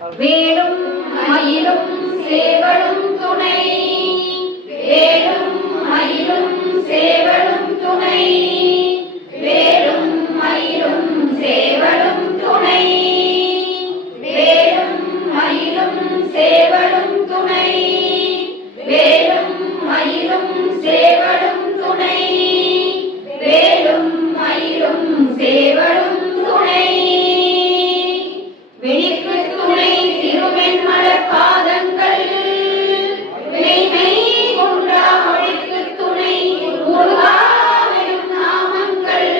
வேலும் மயிலும் சேவலும் துணை, வேலும் மயிலும் சேவலும் துணை, வேலும் மயிலும் சேவலும் துணை, வேலும் மயிலும் சேவலும் துணை, வேலும் மயிலும் சேவலும் துணை, வேலும் மயிலும் சேவலும் துணை. வெளிக்கு துணை திருவெண்மலர் பாதங்கள், வினைமை குன்றா மொழிக்கு துணை முருகாவெனும் நாமங்கள்,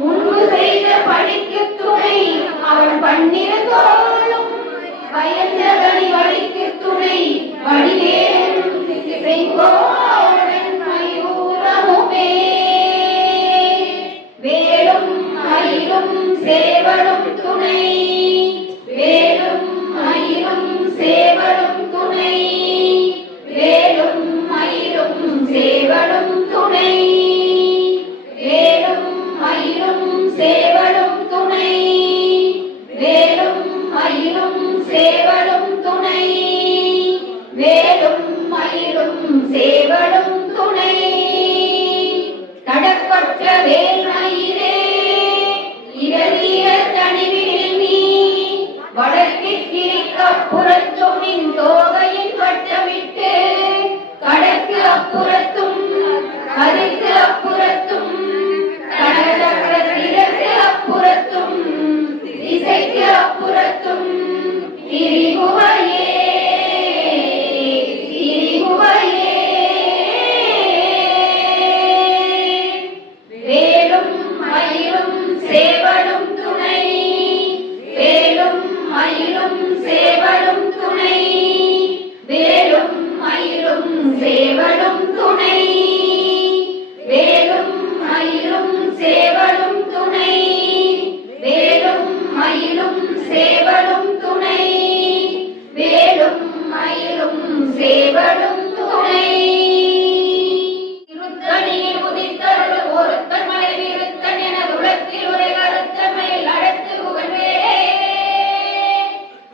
முன்பு செய்த படிக்கு துணை அவன் பன்னிரு தோளும், பயந்த கனி வழிக்கு துணை வடிவேலும் செங்கோடன் மயூரமுமே. வேலும் மயிலும் சேவலும் துணை, வேலும் மயிலும் சேவலும் துணை, வேலும் மயிலும் சேவலும் துணை, வேலும் மயிலும் சேவலும் துணை, வேலும் மயிலும் சேவலும் துணை, வேலும் மயிலும் சேவலும் துணை. கடற்பட்ட வேல்மயிலே இரவிய தனிவில் நீ, வடக்கிற்கிரிக்கப்புறத்தும் நின் தோகையின் வட்டமிட்டு, கடற்கு அப்புறத்தும் கரிக்கு அப்புறத்தும், கடற்கரத்திற்கு அப்புறத்தும் திசைக்கு அப்புறத்தும் திரிகுவையே திரிகுவையே. வேலும் மயிலும் சேவலும் துணை, வேலும் மயிலும் சேவலும் துணை, வேலும் மயிலும் சேவலும் துணை, வேலும் மயிலும் சேவலும் துணை, வேலும் மயிலும் சேவலும் துணை, வேலும் மயிலும் சேவலும் துணை. திருத்தணியில் உதித்தருள் ஒருத்தன் மலை விருத்தன் என உலகத்தில் உரை கருத்தமையில் அழைத்து புகழ்வேலே.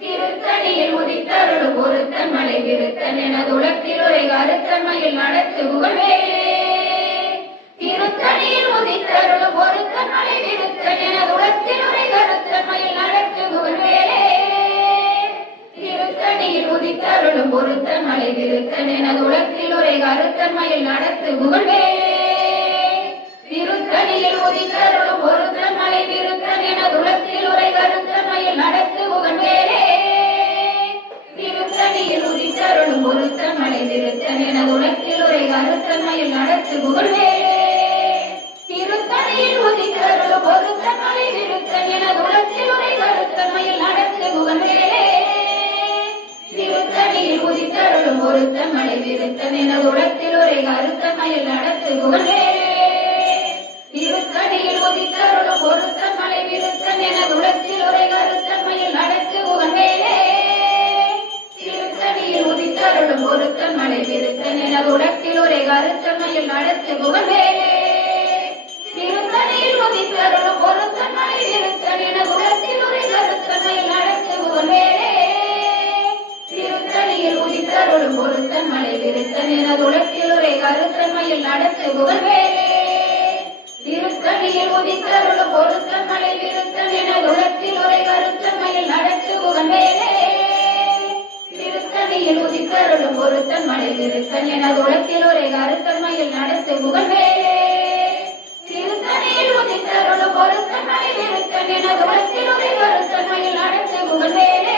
திருத்தணியில் உதித்தருள் ஒருத்தன் மலை விருத்தன் என உலகத்தில் உரை கருத்தமையில் நடத்து புகழ்வேலே. திருத்தணியில் உதித்தருள் ஒருத்தன் மலை விருத்தன் என உலகத்தில் உரை கருத்தமையில் நடத்து புகழ்வேலே. திருத்தணியில் உதித்தருளும் ஒருத்தன் மலை விருத்தன் என உலகத்தில் உரை கருத்தமையில் நடத்து புகழ்வேலே. திருத்தணியில் உதித்தருளும் ஒருத்தன் மலை விருத்தன் என உலகத்தில் உரை கருத்தமையில் நடத்து புகழ்வேலே. திருத்தணியில் உதித்தருளும் ஒருத்தன் மலை விருத்தன் என உலகத்தில் உரை கருத்தமையில் நடத்து புகழ்வேலே. திருத்தணியில் உதித்தருளும் ஒருத்தன் மலை விருத்தன் என உலகத்தில் உரை கருத்தமையில் நடத்து புகழ்வேலே. திருத்தணியில் உதித்தருளும் ஒருத்தன் மலை விருத்தன் என உலகத்தில் உரை கருத்தமையில் நடத்து புகழ்வேலே. திருத்தணியில் உதித்தருளும் ஒருத்தன் மலை விருத்தன் என உலகத்தில் உரை கருத்தமையில் நடத்து புகழ்வேலே. திருத்தணியில் உதித்தருளும் ஒருத்தன் மலை விருத்தன் என உலகத்தில் உரை கருத்தமையில் நடத்து புகழ்வேலே. திருத்தணியில் உதித்தருளும் ஒருத்தன் மலை விருத்தன் என உலகத்தில் உரை கருத்தமையில் நடத்து புகழ்வேலே. திருத்தணியில் உதித்தருளும் ஒருத்தன் மலை விருத்தன் என உலகத்தில் உரை கருத்தமையில் நடத்து புகழ்வேலே. திருத்தணியில் உதித்தருளும் ஒருத்தன் மலை விருத்தன் என உலகத்தில் உரை கருத்தமையில் நடத்து புகழ்வேலே. திருத்தணியில் உதித்தருளும் ஒருத்தன் மலை விருத்தன் என உலகத்தில் உரை கருத்தமையில் நடத்து புகழ்வேலே. திருத்தணியில் உதித்தருளும் ஒருத்தன் மலை விருத்தன் என உலகத்தில் உரை கருத்தமையில் நடத்து புகழ்வேலே.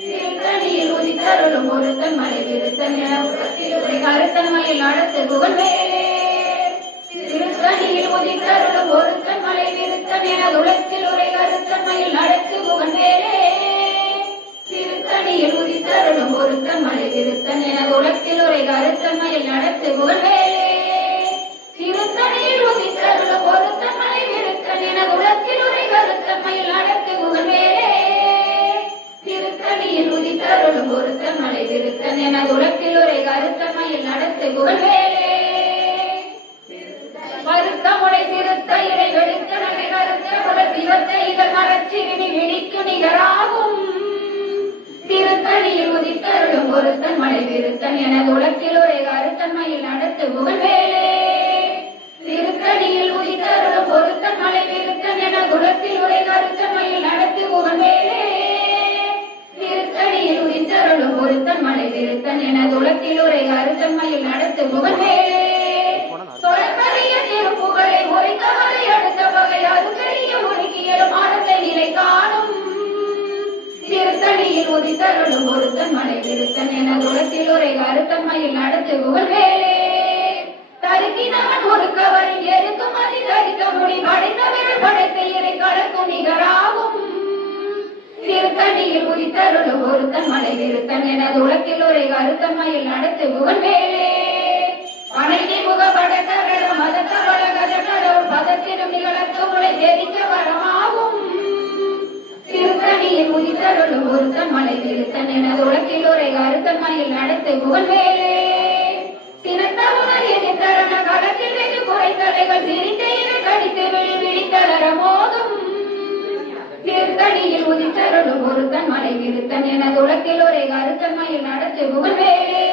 திருத்தணியில் உதித்தருளும் ஒருத்தன் மலை விருத்தன் என உலகத்தில் உரை கருத்தமையில் நடத்து புகழ்வேலே. திருத்தணியில் உதித்தருளும் ஒருத்தன் மலை விருத்தன் என உலகத்தில் உரை கருத்தமையில் நடத்து புகழ்வேலே. திருத்தணியில் உதித்தருளும் ஒருத்தன் மலை விருத்தன் என உலகத்தில் உரை கருத்தமையில் நடத்து புகழ்வேலே. திருத்தணியில் உதித்தருளும் ஒருத்தன் மலை விருத்தன் என உலகத்தில் உரை கருத்தமையில் நடத்து புகழ்வேலே. திருத்தணியில் உதித்தருளும் ஒருத்தன் மலை விருத்தன் என உலகத்தில் உரை கருத்தமையில் நடத்து புகழ்வேலே. வருத்தமுடை திருத்த இடை வெளுத்த நகை கருத்த சிவத்தை இதழ் மரச்சிறுமி விழிக்கு நிகராகும் ஒருத்தன் மலை விருத்தன் எனது உலகில் ஒரே கருத்தன்மையில் நடத்து புகழ்வேலே திருத்தணியில் உதித்தருளும் ஒருத்தன் மலை விருத்தன் எனது உலகில் ஒரே கருத்தன்மையில் நடத்து புகழ்வேலே திருத்தணியில் உதித்தருளும் ஒருத்தன் மலை விருத்தன் எனது உலகில் ஒரே கருத்தன்மையில் நடத்து புகழ்வேலே தொடர்பறிய திருப்புகழை முறைத்தவரை அடுத்த வகை அதுக்கரிய ஒழுக்கியலும் ஆனந்த நிலை காணும் திருத்தணியில் உதித்தருளும் ஒருத்தன் மலை விருத்தன் எனது உலகில் ஒரே கருத்தன்மையில் நடத்து புகழ்வேலே தருக்கினவன் ஒரு கவரில் எருக்கும் அதி தரித்த முடி படைத்தவர்கள் படைத்த இறை கலக்கும் நிகராகும் திருத்தணியில் உதித்தருளும் ஒருத்தன் மலை விருத்தன் எனது உலகில் ஒரே கருத்தன்மையில் நடத்து புகழ்வேலே அனைத்து முக படத்தவர்கள் மதத்தவள கதக்கடவுள் பதத்திலும் நிகழத்து முளை தெரிக்க வரமாகும் திருத்தணியில் உதித்தருளும் ஒருத்தன் மலை விருத்தன் எனது உலகில் ஒரே கருத்தன்மையில் நடத்து புகழ்வேலே சினத்தவுணர் எதிர்த்தரண களத்தில் வெகு குறைத்தலைகள் சிரித்த இரு கடித்து விழித்தளர மோதும் திருத்தணியில் உதித்தருளும் ஒருத்தன் மலை விருத்தன் எனது உலகில் ஒரே கருத்தன்மையில் நடத்து புகழ்வேலே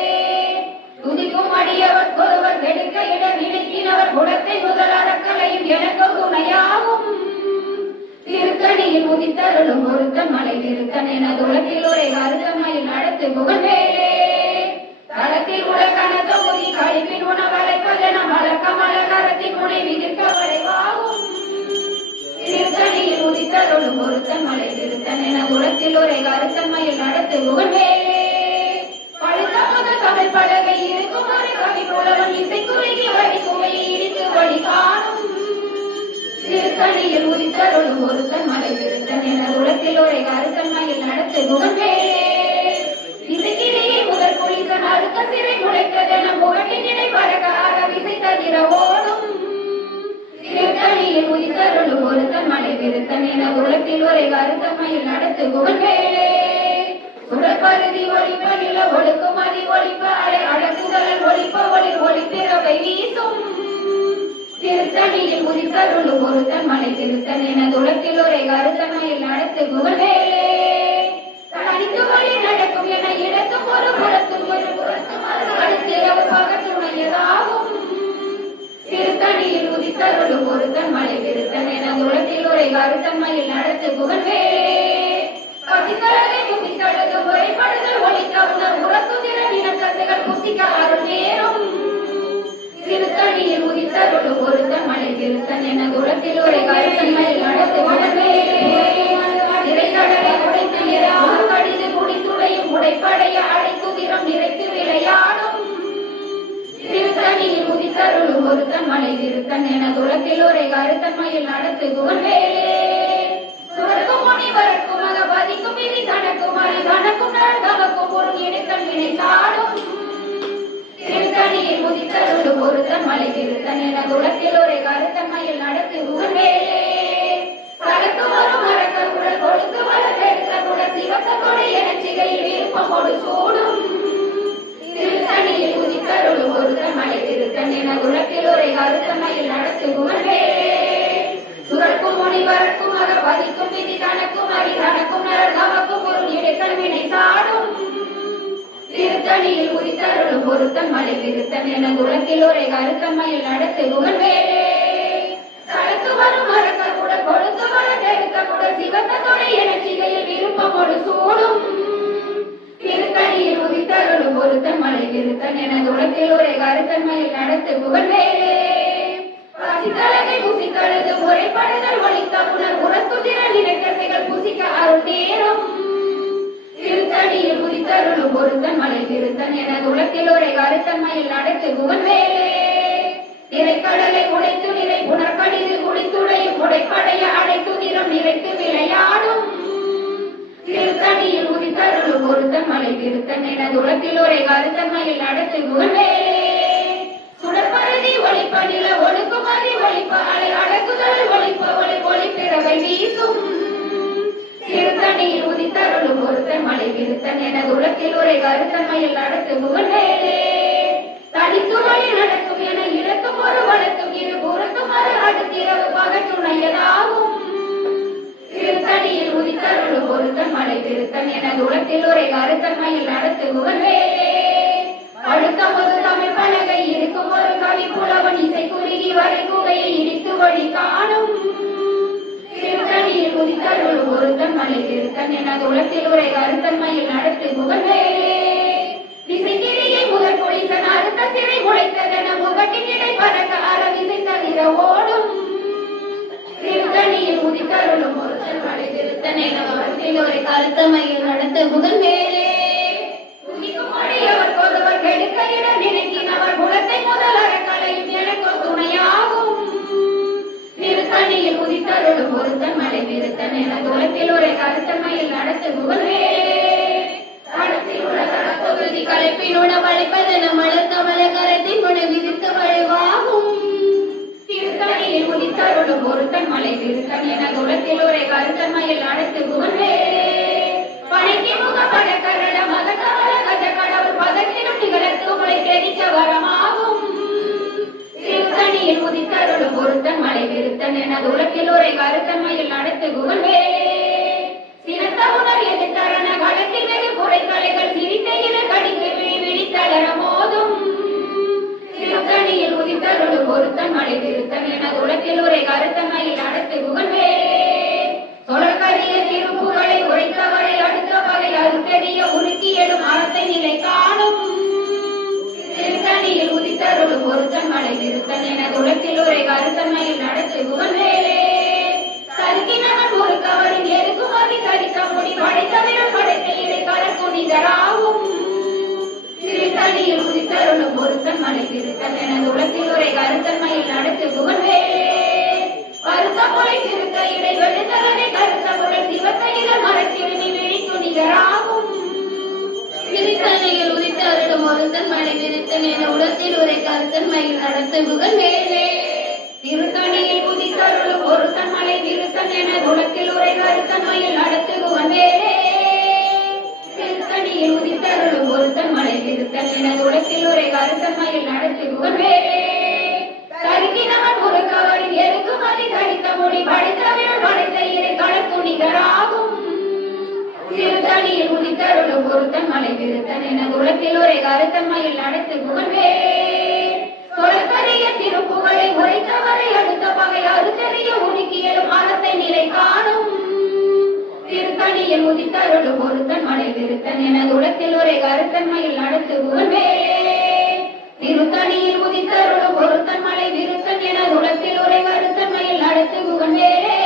துதிக்கும் அடியவர் ஒருவர் கெடுக்க இட நினைக்கினவர் குடத்தை முதல் அறக்கலையும் எனக்கு துணையாகும் திருத்தணியில் உதித்தருளும் ஒருத்தன் மலை விருத்தன் எனது உலகில் ஒரே கருத்தன்மையில் நடத்து புகழ்வேலே தளத்தில் உலகன தொகுதி கழிப்பின் உணவழைப்பதென மலக்கமல கரத்தின் முனை விதிர்க்க வரைவாகும் திருத்தணியில் உதித்தருளும் ஒருத்தன் மலை விருத்தன் எனது உலகில் ஒரே கருத்தன்மையில் நடத்து புகழ்வேலே பழுத்த முதல் தமிழ் பலகை இருக்கும் ஒரு கவி புலவன் இசைக்குறுகி வழி குமையை இடித்து வழி காணும் திருத்தணியில் உதித்தருளும் ஒருத்தன் மலை விருத்தன் எனது உலகில் ஒரே கருத்தன்மையில் நடத்து புகழ்வேலே இசைக்கிலேயே முதல் குளித்தன் அடுத்த சிறை முளைத்ததென புகட்டின் இடை பறக்காக விசை தவிர ஓடும் திருத்தணியில் உதித்தருளும் ஒருத்தன் மலை விருத்தன் எனது உலகில் ஒரே கருத்தன்மையில் நடத்து புகழ்வேலே உடற்பருதி ஒளிப்ப நில ஒழுக்கும் அதி ஒளிப்ப அலை அடக்குதல் ஒளிப்ப ஒளி ஒளிப்பிறவை வீசும் திருத்தணியில் உதித்தருளும் ஒருத்தன் மலை விருத்தன் எனது உலகில் ஒரே கருத்தன்மையில் நடத்து புகழ்வேலே தனித்து வழி நடக்கும் என இடத்தும் ஒரு புறத்தும் ஒரு புறத்தும் அடுத்து அவர் பகத்துணையதாகும் திருத்தணியில் உதித்தருளும் ஒருத்தன் மலை விருத்தன் எனது உலகில் ஒரே கருத்தன்மையில் நடத்து புகழ்வேலே கசித்தலை குசித்தழுது முறைப்படுதல் ஒளித்த உணர் உரத்துதிர நிலக்கசைகள் குசிக்க அருள் நேரும் திருத்தணியில் உதித்தருளும் ஒருத்தன் மலை விருத்தன் எனது உலகில் ஒரே கருத்தன்மையில் நடத்து புகழ்வேலே திரைக்கடலை உடைத்து கடிது குடித்துடையும் உடைப்படைய அடைத்துதிரம் நிறைத்து விளையாடும் திருத்தணியில் உதித்தருளும் ஒருத்தன் மலை விருத்தன் எனது உலகில் ஒரே கருத்தன்மையில் நடத்து புகழ்வேலே சுவர்க்கும் முனிவருக்கும் மக பதிக்கும் விதி தனக்கும் அறி தனக்கும் நரகமக்கும் ஒரு இடுக்கல் வினை சாடும் திருத்தணியில் உதித்தருளும் ஒருத்தன் மலை விருத்தன் எனது உலகில் ஒரே கருத்தன்மையில் நடத்து புகழ்வேலே தனக்கு வரும் மறக்க குடல் கொடுத்து வளர்த்தெடுத்த குடல் சிவக்க கொடை என சிகையில் விருப்பமோடு சூடும் திருத்தணியில் உதித்தருளும் ஒருத்தன் மலை விருத்தன் எனது உலகில் ஒரே கருத்தன்மையில் நடத்து புகழ்வேலே சுரக்கும் முனிவருக்கும் மக பதிக்கும் விதி தனக்கும் அறி தனக்கும் நரர் நமக்கும் ஒரு இடுக்கல் வினை சாடும் திருத்தணியில் உதித்தருளும் ஒருத்தன் மலை விருத்தன் எனது உலகில் ஒரே கருத்தன்மையில் நடத்து புகழ்வேலே தனக்கு வரும் மறக்க குடல் கொடுத்து வளர்த்தெடுத்த குடல் சிவத்த கொடை என சிகையில் விருப்பமோடு சூடும் திருத்தணியில் உதித்தருளும் ஒருத்தன் மலை விருத்தன் எனது உலகில் ஒரே கருத்தன்மையில் நடத்து புகழ்வேலே பசித்தலகை புசித்தழுது முறைப்படுதல் ஒளித்த உணர் உரத்துதிர நிலக்கசைகள் புசிக்க அருள் நேரும் திருத்தணியில் உதித்தருளும் ஒருத்தன் மலை விருத்தன் எனது உலகில் ஒரே கருத்தன்மையில் நடத்து புகழ்வேலே திரைக்கடலை உடைத்து நிறை புனர்கடிது குடித்துடையும் உடைப்படைய அடைத்துதிரம் நிறைத்து விளையாடும் திருத்தணியில் உதித்தருளும் ஒருத்தன் மலை விருத்தன் எனது உலகில் ஒரே கருத்தன்மையில் நடத்து புகழ்வேலே சுடற்பருதி ஒளிப்ப நில ஒழுக்கும் அதி ஒளிப்ப அலை அடக்குதல் ஒளிப்ப ஒளி ஒளிப்பிறவை வீசும் திருத்தணியில் உதித்தருளும் ஒருத்தன் மலை விருத்தன் எனது உலகில் ஒரே கருத்தன்மையில் நடத்து புகழ்வேலே தனித்து வழி நடக்கும் என இழக்கும் ஒரு வழக்கும் இரு புறக்கும் மறு அடுத்திரவு பகத்துணையதாகும் திருத்தணியில் உதித்தருளும் ஒருத்தன் மலை திருத்தன் எனது உலகத்தில் உரை கருத்தன்மையில் நடத்து புகழ்வேலே அடுத்தமது தமிழ் பலகை இருக்கும் ஒரு கவி புலவன் இசை குறுகி வரை குகையை இடித்து வழி காணும் திருத்தணியில் உதித்தருளும் ஒருத்தன் மலை திருத்தன் எனது உலகத்தில் உரை கருத்தன்மையில் நடத்து புகழ்வேலே திசைக்கிரியை முதல் பொழிசன் அறுத்த சிறை முளைத்ததென முகட்டின் இடை பறக்க அரவிசை தவிர ஓடும் திருத்தணியில் உதித்தருளும் ஒருத்தன் மலை திருத்தன் எனது உலகத்தில் உரை கருத்தன்மையில் நடத்து புகழ்வேலே அவர் கொதவர் கெடுக்க இட நினைக்கினவர் குலத்தை முதல் அறக்கலையும் எனக்கு துணையாகும் திருத்தணியில் உதித்தருளும் ஒருத்தன் மலை திருத்தன் எனது உலகத்தில் உரை கருத்தன்மையில் நடத்து புகழ்வேலே தடத்தில் உள்ள தடத்தொகுதி கலைப்பின் உணவளிப்பதென மலர் கமல கரத்தின் முனை விதித்து வழிவாகும் திருத்தணியில் உதித்தருளும் ஒருத்தன் மலை திருத்தன் எனது உலகத்தில் உரை கருத்தன்மையில் நடத்து புகழ்வேலே பனைக்கு முகப்பட கரட மத கமல கஜ கடவுள் பதத்திலும் நிகழத்து உங்களை தெரிக்க வரமாகும் திருத்தணியில் உதித்தருளும் ஒருத்தன் மலை திருத்தன் எனது உலகத்தில் உரை கருத்தன்மையில் நடத்து புகழ்வேலே சினத்த உணர் எதிர்த்தரண களத்தில் வெகு குறைகளைகள் சிரித்த இரு கடிந்து விழி விழித்தளர மோதும் திருத்தணியில் உதித்தருளும் ஒருத்தன் மலை திருத்தன் எனது உலகத்தில் உரை கருத்தன்மையில் நடத்து புகழ்வேலே தொடர்கரிய திருப்புகளை உரைத்தவரை அடுத்த வகை அருத்தெரிய உருக்கி எழும் அறத்தை நிலை காணும் திருத்தணியில் உதித்தருளும் ஒருத்தன் மலை திருத்தன் எனது உலகத்தில் உரை கருத்தன்மையில் நடத்து புகழ்வேலே சருக்கினவன் ஒரு கவரின் எருக்குமதி சரிக்க முடி படைத்தவிரல் படைத்த இறை கலக்குனிதராகும் திருத்தணியில் உதித்தருளும் ஒருத்தன் மலை திருத்தன் எனது உலகத்தில் உரை கருத்தன்மையில் நடத்து புகழ்வேலே பருத்த முறை சிறுத்த இடை வெளுத்தலனை கருத்த முறை சிவத்தையில மரச்சிறுமி விழித்து நிகராகும் திருத்தணியில் உதித்தருளும் ஒருத்தன் மலை திருத்தன் என உலகத்தில் உரை கருத்தன்மையில் நடத்து புகழ்வேலே திருத்தணியில் உதித்தருளும் ஒருத்தன் மலை திருத்தன் என உலகத்தில் உரை கருத்தன்மையில் நடத்து புகழ்வேலே திருத்தணியில் உதித்தருளும் ஒருத்தன் மலை திருத்தன் என உலகத்தில் உரை கருத்தன்மையில் நடத்து புகழ்வேலே கருக்கினவன் ஒரு கவரின் எருக்குமதி தடித்த முடி படைத்தவிரல் படைத்த இறை களத்துணிகராகும் திருத்தணியில் உதித்தருளும் ஒருத்தன் மலை திருத்தன் என உலகத்தில் உரை கருத்தன்மையில் நடத்து புகழ்வேலே தொடர்கரிய திருப்புகளை உரைத்தவரை அடுத்த பகை அறுத்தறிய உருக்கியலும் அறத்தை நிலை காணும் திருத்தணியில் உதித்தருளும் ஒருத்தன் மலை திருத்தன் என உலகத்தில் உரை கருத்தன்மையில் நடத்து புகழ்வேலே திருத்தணியில் உதித்தருளும் ஒருத்தன் மலை திருத்தன் என உலகத்தில் உரை கருத்தன்மையில் நடத்து புகழ்வேலே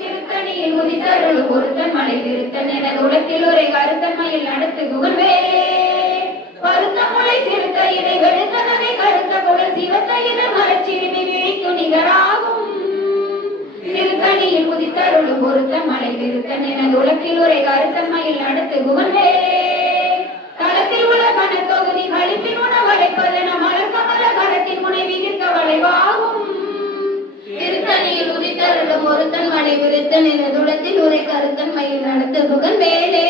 திருத்தணியில் உதித்தருளும் ஒருத்தன் மலை திருத்தன் என உலகத்தில் உரை கருத்தன்மையில் நடத்து புகழ்வேலே பருத்த முளை சிறுத்த இதை வெளுத்தனவை கருத்த குழல் சிவத்தையின மரச்சிறுமி விழித்து நிகராகும் திருத்தணியில் உதித்தருளும் ஒருத்தன் மலை திருத்தன் என உலகத்தில் உரை கருத்தன்மையில் நடத்து புகழ்வேலே களத்தில் உள்ள கனத்தொகுதி கழிப்பின் உணவழைப்பதென மலர் கமல கரத்தின் முனை விதித்த வளைவாகும் திருத்தணியில் உதித்தருளும் ஒருத்தன் மலை விருத்தன் என உலகத்தில் உரை கருத்தன்மையில் நடத்து புகழ்வேலே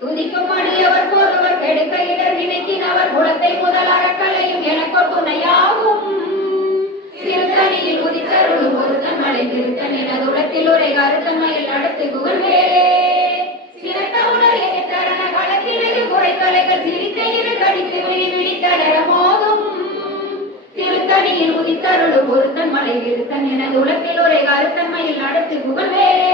துதிக்கும் அடியவர் ஒருவர் கெடுக்க இடர் நினைக்கினவர் குலத்தை முதல் அறக்கலையும் எனக்கு துணையாகும் திருத்தணியில் உதித்தருளும் ஒருத்தன் மலை திருத்தன் என உலகத்தில் உரை கருத்தன்மையில் நடத்து புகழ்வேலே சினத்த உணர் எதிர்த்தரண களத்தில் வெகு குறைகளைகள் சிரித்த இரு கடித்து விழி விழித்தளர மோதும் திருத்தணியில் உதித்தருளும் ஒருத்தன் மலை திருத்தன் என உலகத்தில் உரை கருத்தன்மையில் நடத்து புகழ்வேலே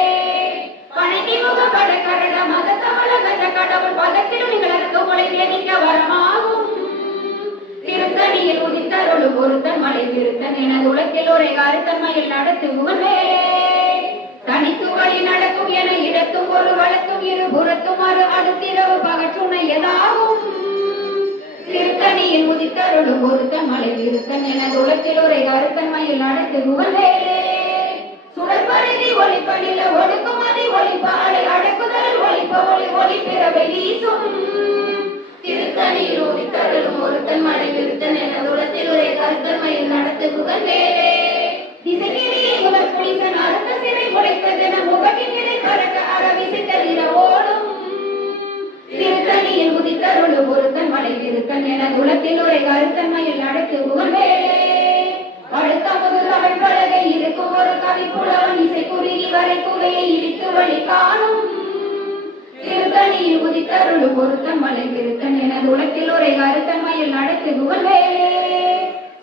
பனைக்கு முகப்பட கரட மத கமல கஜ கடவுள் பதத்திலும் நிகழத்து உங்களை நினைக்க வரமாகும் திருத்தணியில் உதித்தருளும் ஒருத்தன் மலை திருத்தன் என உலகத்தில் உரை கருத்தன்மையில் நடத்து புகழ்வேலே தனித்து வழி நடக்கும் என இடத்தும் ஒரு வழக்கும் இரு புறத்தும் அரு அடுத்திரவு பகற்றுணையதாகும் திருத்தணியில் உதித்தருளும் ஒருத்தன் மலை திருத்தன் என உலகத்தில் உரை கருத்தன்மையில் நடத்து புகழ்வேலே சுடற்பரிதி ஒளிப்படில ஒடுக்குமதி ஒளிப்பாலை அடக்குதல் ஒளிப்ப ஒளி ஒளிப்பிறவை வீசும் திருத்தணியில் உதித்தருளும் ஒருத்தன் மலை திருத்தன் என உலகத்தில் உரை கருத்தன்மையில் நடத்து புகழ்வேலே திசைக்கிரியை முதல் புலிசன் அறுத்த சிறை முளைத்ததென முகட்டின் இடை பறக்க அரவிசை தவிர ஓடும் திருத்தணியில் உதித்தருளும் ஒருத்தன் மலை திருத்தன் என உலகத்தில் உரை கருத்தன்மையில் நடத்து புகழ்வேலே அடுத்த தமிழ் பலகை இருக்கும் ஒரு கவி புலவன் இசை குறுகி வரை வரைக்குகையை இடித்து வழி காணும் திருத்தணியில் உதித்தருளும் ஒருத்தன் மலை விருத்தன் எனது உலகில் உரை கருத்தன்மையில் நடத்து புகழ்வேலே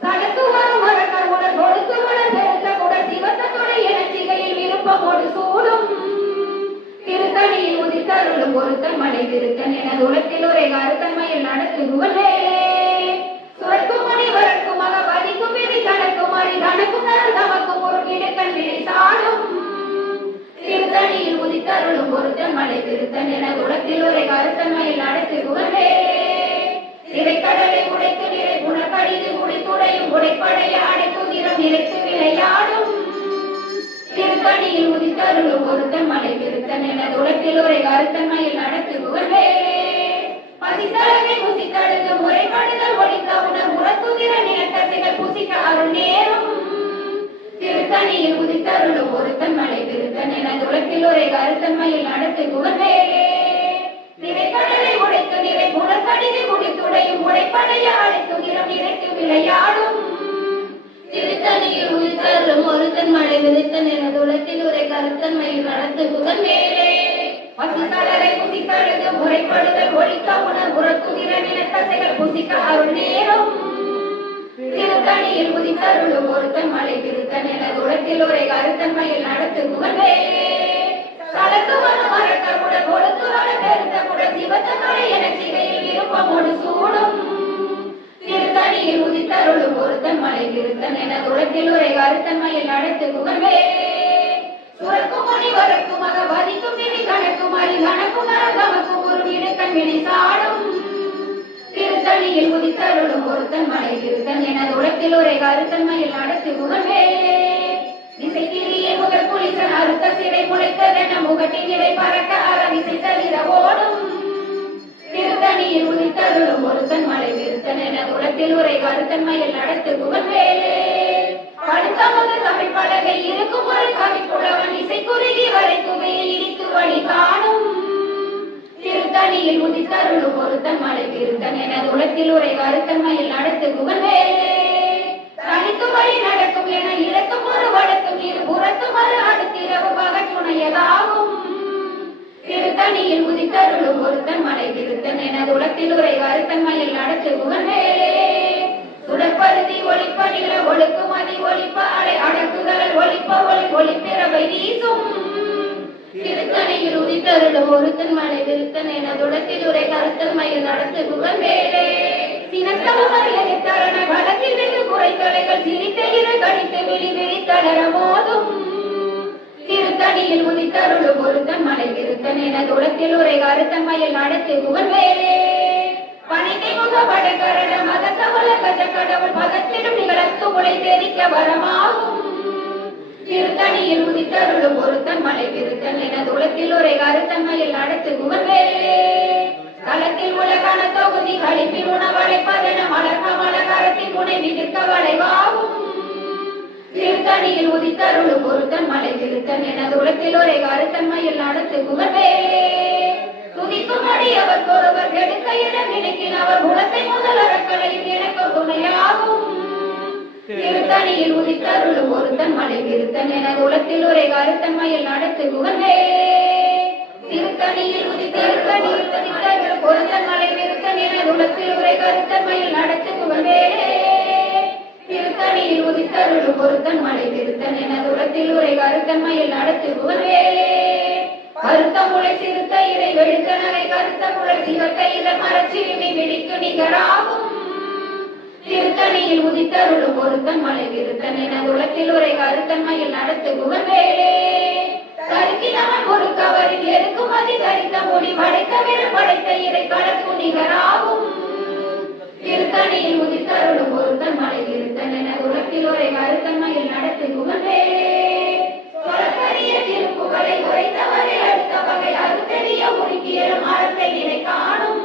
சடத்து வரும் மரக்கர் உடல் கொடுத்து உடல் பெருத்த குடல் சிவத்த கொடை என சிகையில் விருப்பமோடு சூடும் திருத்தணியில் உதித்தருளும் ஒருத்தன் மலை விருத்தன் எனது உலகில் உரை கருத்தன்மையில் நடத்து புகழ்வேலே சுரக்கும் மணி வரக்கும் மக பதிக்கும் விதி கணக்கும் அறி கணக்கும் நமக்கும் ஒரு விடுக்கண் விடை சாடும் திருத்தணியில் உதித்தருளும் ஒருத்தன் மலை விருத்தன் என உலகத்தில் ஒரு கருத்தன்மையில் நடத்தி புகழ்வே திரைக்கடலை உடைத்து நிறை புனக்கடிது முடித்துடையும் உடைப்படைய அடைக்குதிரம் நிறைத்து விளையாடும் திருத்தணியில் உதித்தருளும் ஒருத்தன் மலை விருத்தன் என உலகத்தில் ஒரு கருத்தன்மையில் நடத்தி புகழ்வே பசித்தளவை புசித்தழுது முறைப்படுதல் ஒழித்த உணர் உரத்துதிர நிலத்தசைகள் புசிக்க அருள் நேரும் திருத்தணியில் உதித்தருளும் ஒருத்தன் மலை விருத்தன் எனது உலகில் ஒரு கருத்தன்மையில் நடத்து புகழ்வேலே திரைக்கடலை உடைத்து நிறை புனக்கடிதை முடித்துடையும் உடைப்படைய அழைத்துகிறம் நிறைத்து விளையாடும் திருத்தணியில் உதித்தருளும் ஒருத்தன் மலை விருத்தன் எனது உலகில் ஒரு கருத்தன்மையில் நடத்து புகழ்வேலே பசித்தளரை புசித்தழுது முறைப்படுதல் ஒழிக்க உணர் உரத்துகிற நிலத்தசைகள் புசிக்க அருள் நேரும் திருத்தணியில் உதித்தருளும் ஒருத்தன் மலை விருத்தன் எனது உலகில் ஒரு கருத்தன்மையில் நடத்து புகழ்வேலே கலந்து வரும் மரக்கர் உடல் கொடுத்து வர பெருத்த குடல் சிவத்த கடை என சிகையில் விருப்பமோடு சூடும் திருத்தணியில் உதித்தருளும் ஒருத்தன் மலை விருத்தன் எனது உலகில் ஒரு கருத்தன்மையில் நடத்து புகழ்வேலே சுரக்கும் மணி வரக்கும் மக பதிக்கும் விதி கணக்கும் அறி கணக்கும் நரகமக்கும் ஒரு விடுக்கண் வினை சாடும் திருத்தணியில் உதித்தருளும் ஒருத்தன் மலை விருத்தன் எனது உலகில் ஒரு கருத்தன்மையில் நடத்தி புகழ்வேலே திசை திரியே முதல் புலிசன் அறுத்த சிறை முளைத்ததென முகட்டின் இடை பறக்க அறவிசை தளிர ஓடும் திருத்தணியில் உதித்தருளும் ஒருத்தன் மலை விருத்தன் எனது உலகில் ஒரு கருத்தன்மையில் நடத்தி புகழ்வேலே படுத்த முதல் தமிழ் பலகை இருக்கும் ஒரு கவிப்புலவன் இசை குறுகி வரை குகையில் இடித்து வழி காணும் திருத்தணியில் உதித்தருளும் ஒருத்தன் மலை விருத்தன் எனது உலகில் ஒரு கருத்தன்மையில் நடத்து புகழ்வேலே தனித்து வழி நடக்கும் என இறக்கும் ஒரு வழக்கும் இரு புறத்து மறு அடுத்திரவு பகச்சுணையதாகும் திருத்தணியில் உதித்தருளும் ஒருத்தன் மலை விருத்தன் எனது உலகில் ஒரு கருத்தன்மையில் நடத்து புகழ்வேலே உடற்பருதி ஒளிப்பணிகள ஒழுக்குமதி ஒளிப்ப அடை அடக்குதல் ஒளிப்ப ஒளி ஒளிப்பிறவை வீசும் திருத்தணியில் உதித்தருளும் ஒருத்தன் மலை விருத்தன் எனது உலகில் ஒரு கருத்தன்மையில் நடத்து புகழ்வேலே சினத்தவர்கள வழக்கில் வெகு குறைத்தலைகள் சிரித்த இரு கடித்து விழி விழித்தளர மோதும் திருத்தணியில் உதித்தருளும் ஒருத்தன் மலை விருத்தன் எனது உலகில் ஒரு கருத்தன்மையில் நடத்து புகழ்வேலே பணித்தை முக வடகரட மதத்தவள கஜ கடவுள் பதத்திடும் நிகழத்து உலை தெரிக்க வரமாகும் திருத்தணியில் உதித்தருளும் ஒருத்தன் மலை விருத்தன் எனது உலகில் ஒரு கருத்தன்மையில் நடத்து புகழ்வேலே களத்தில் உலகான தொகுதி கழிப்பில் உணவழைப்பதென மலர்க்க மலகரத்தின் முனை விதிர்க்க வளைவாகும் திருத்தணியில் உதித்தருளும் ஒருத்தன் மலை விருத்தன் எனது உலகில் ஒரு கருத்தன்மையில் நடத்து புகழ்வேலே துதிக்கும் அடியவர் ஒருவர் எடுக்க என நினைக்கின் அவர் குலத்தை முதல் அறக்கலையும் எனக்கு துணையாகும் திருத்தணியில் உதித்தருளும் ஒருத்தன் மலை விருத்தன் எனது உலகில் ஒரு கருத்தன்மையில் நடத்து புகழ்வேலே திருத்தணியில் உதித்தருளும் ஒருத்தன் மலை விருத்தன் எனது உலகில் ஒரு கருத்தன்மையில் நடத்து புகழ்வேலே திருத்தணியில் உதித்தருளும் ஒருத்தன் மலை விருத்தன் எனது உலகில் ஒரு கருத்தன்மையில் நடத்து புகழ்வேலே கருத்த முளை சிறுத்த இறை வெளுத்த நகை கருத்த முளை சிவத்த இதழ் மரச்சிறுமி விழிக்கு நிகராகும் திருத்தணியில் உதித்தருளும் ஒருத்தன் மலை விருத்தன் எனது உலகில் ஒரு கருத்தன்மையில் நடத்து புகழ்வேலே கருக்கினவன் ஒரு கவரில் எருக்குமதி தரித்த மொழி படைத்த விரல் படைத்த இறை கலக்கு நிகராகும் திருத்தணியில் உதித்தருளும் ஒருத்தன் மலை விருத்தன் எனது உலகில் ஒரு கருத்தன்மையில் நடத்து புகழ்வேலே சொலக்கரிய திருப்புகளை உரைத்தவரை அடுத்த வகை அறுத்தெறிய உருக்கியலும் அறத்தை நிலை காணும்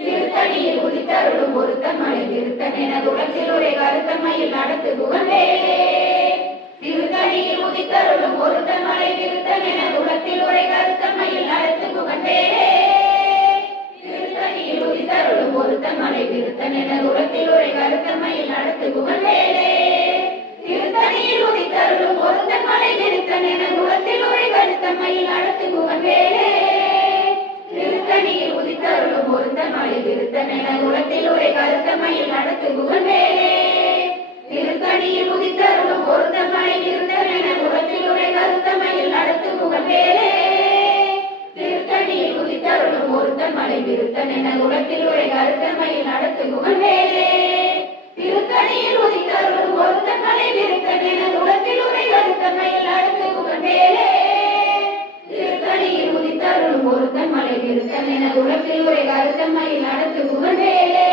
திருத்தணியில் உதித்தருளும் ஒருத்தன் மலை விருத்தன் எனது உலகில் ஒரு கருத்தன்மையில் நடத்து புகழ்வேலே திருத்தணியில் உதித்தருளும் ஒருத்தன் மலை விருத்தன் எனது உலகில் ஒரு கருத்தன்மையில் நடத்து புகழ்வேலே திருத்தணியில் உதித்தருளும் ஒருத்தன் மலை விருத்தன் எனது உலகில் ஒரு கருத்தன்மையில் நடத்து புகழ்வேலே திருத்தணியில் உதித்தருளும் ஒருத்தன் மலை விருத்தன் எனது விருத்தன் என குலத்தில் உரை கருத்தமையில் நடத்து புகழ்வேலே திருத்தணியில் உதித்தருளும் பொருத்தன் மலை விருத்தன் என குலத்தில் உரை கருத்தமையில் நடத்து புகழ்வேலே திருத்தணியில் உதித்தருளும் பொருத்தன் மலை விருத்தன் என குலத்தில் உரை கருத்தமையில் நடத்து புகழ்வேலே திருத்தணியில் உதித்தருளும் பொருத்தன் மலை விருத்தன் என குலத்தில் உரை கருத்தமையில் நடத்து புகழ்வேலே திருத்தணியில் உதித்தருளும் பொருத்தன் மலை விருத்தன் என குலத்தில் உரை கருத்தமையில் நடத்து புகழ்வேலே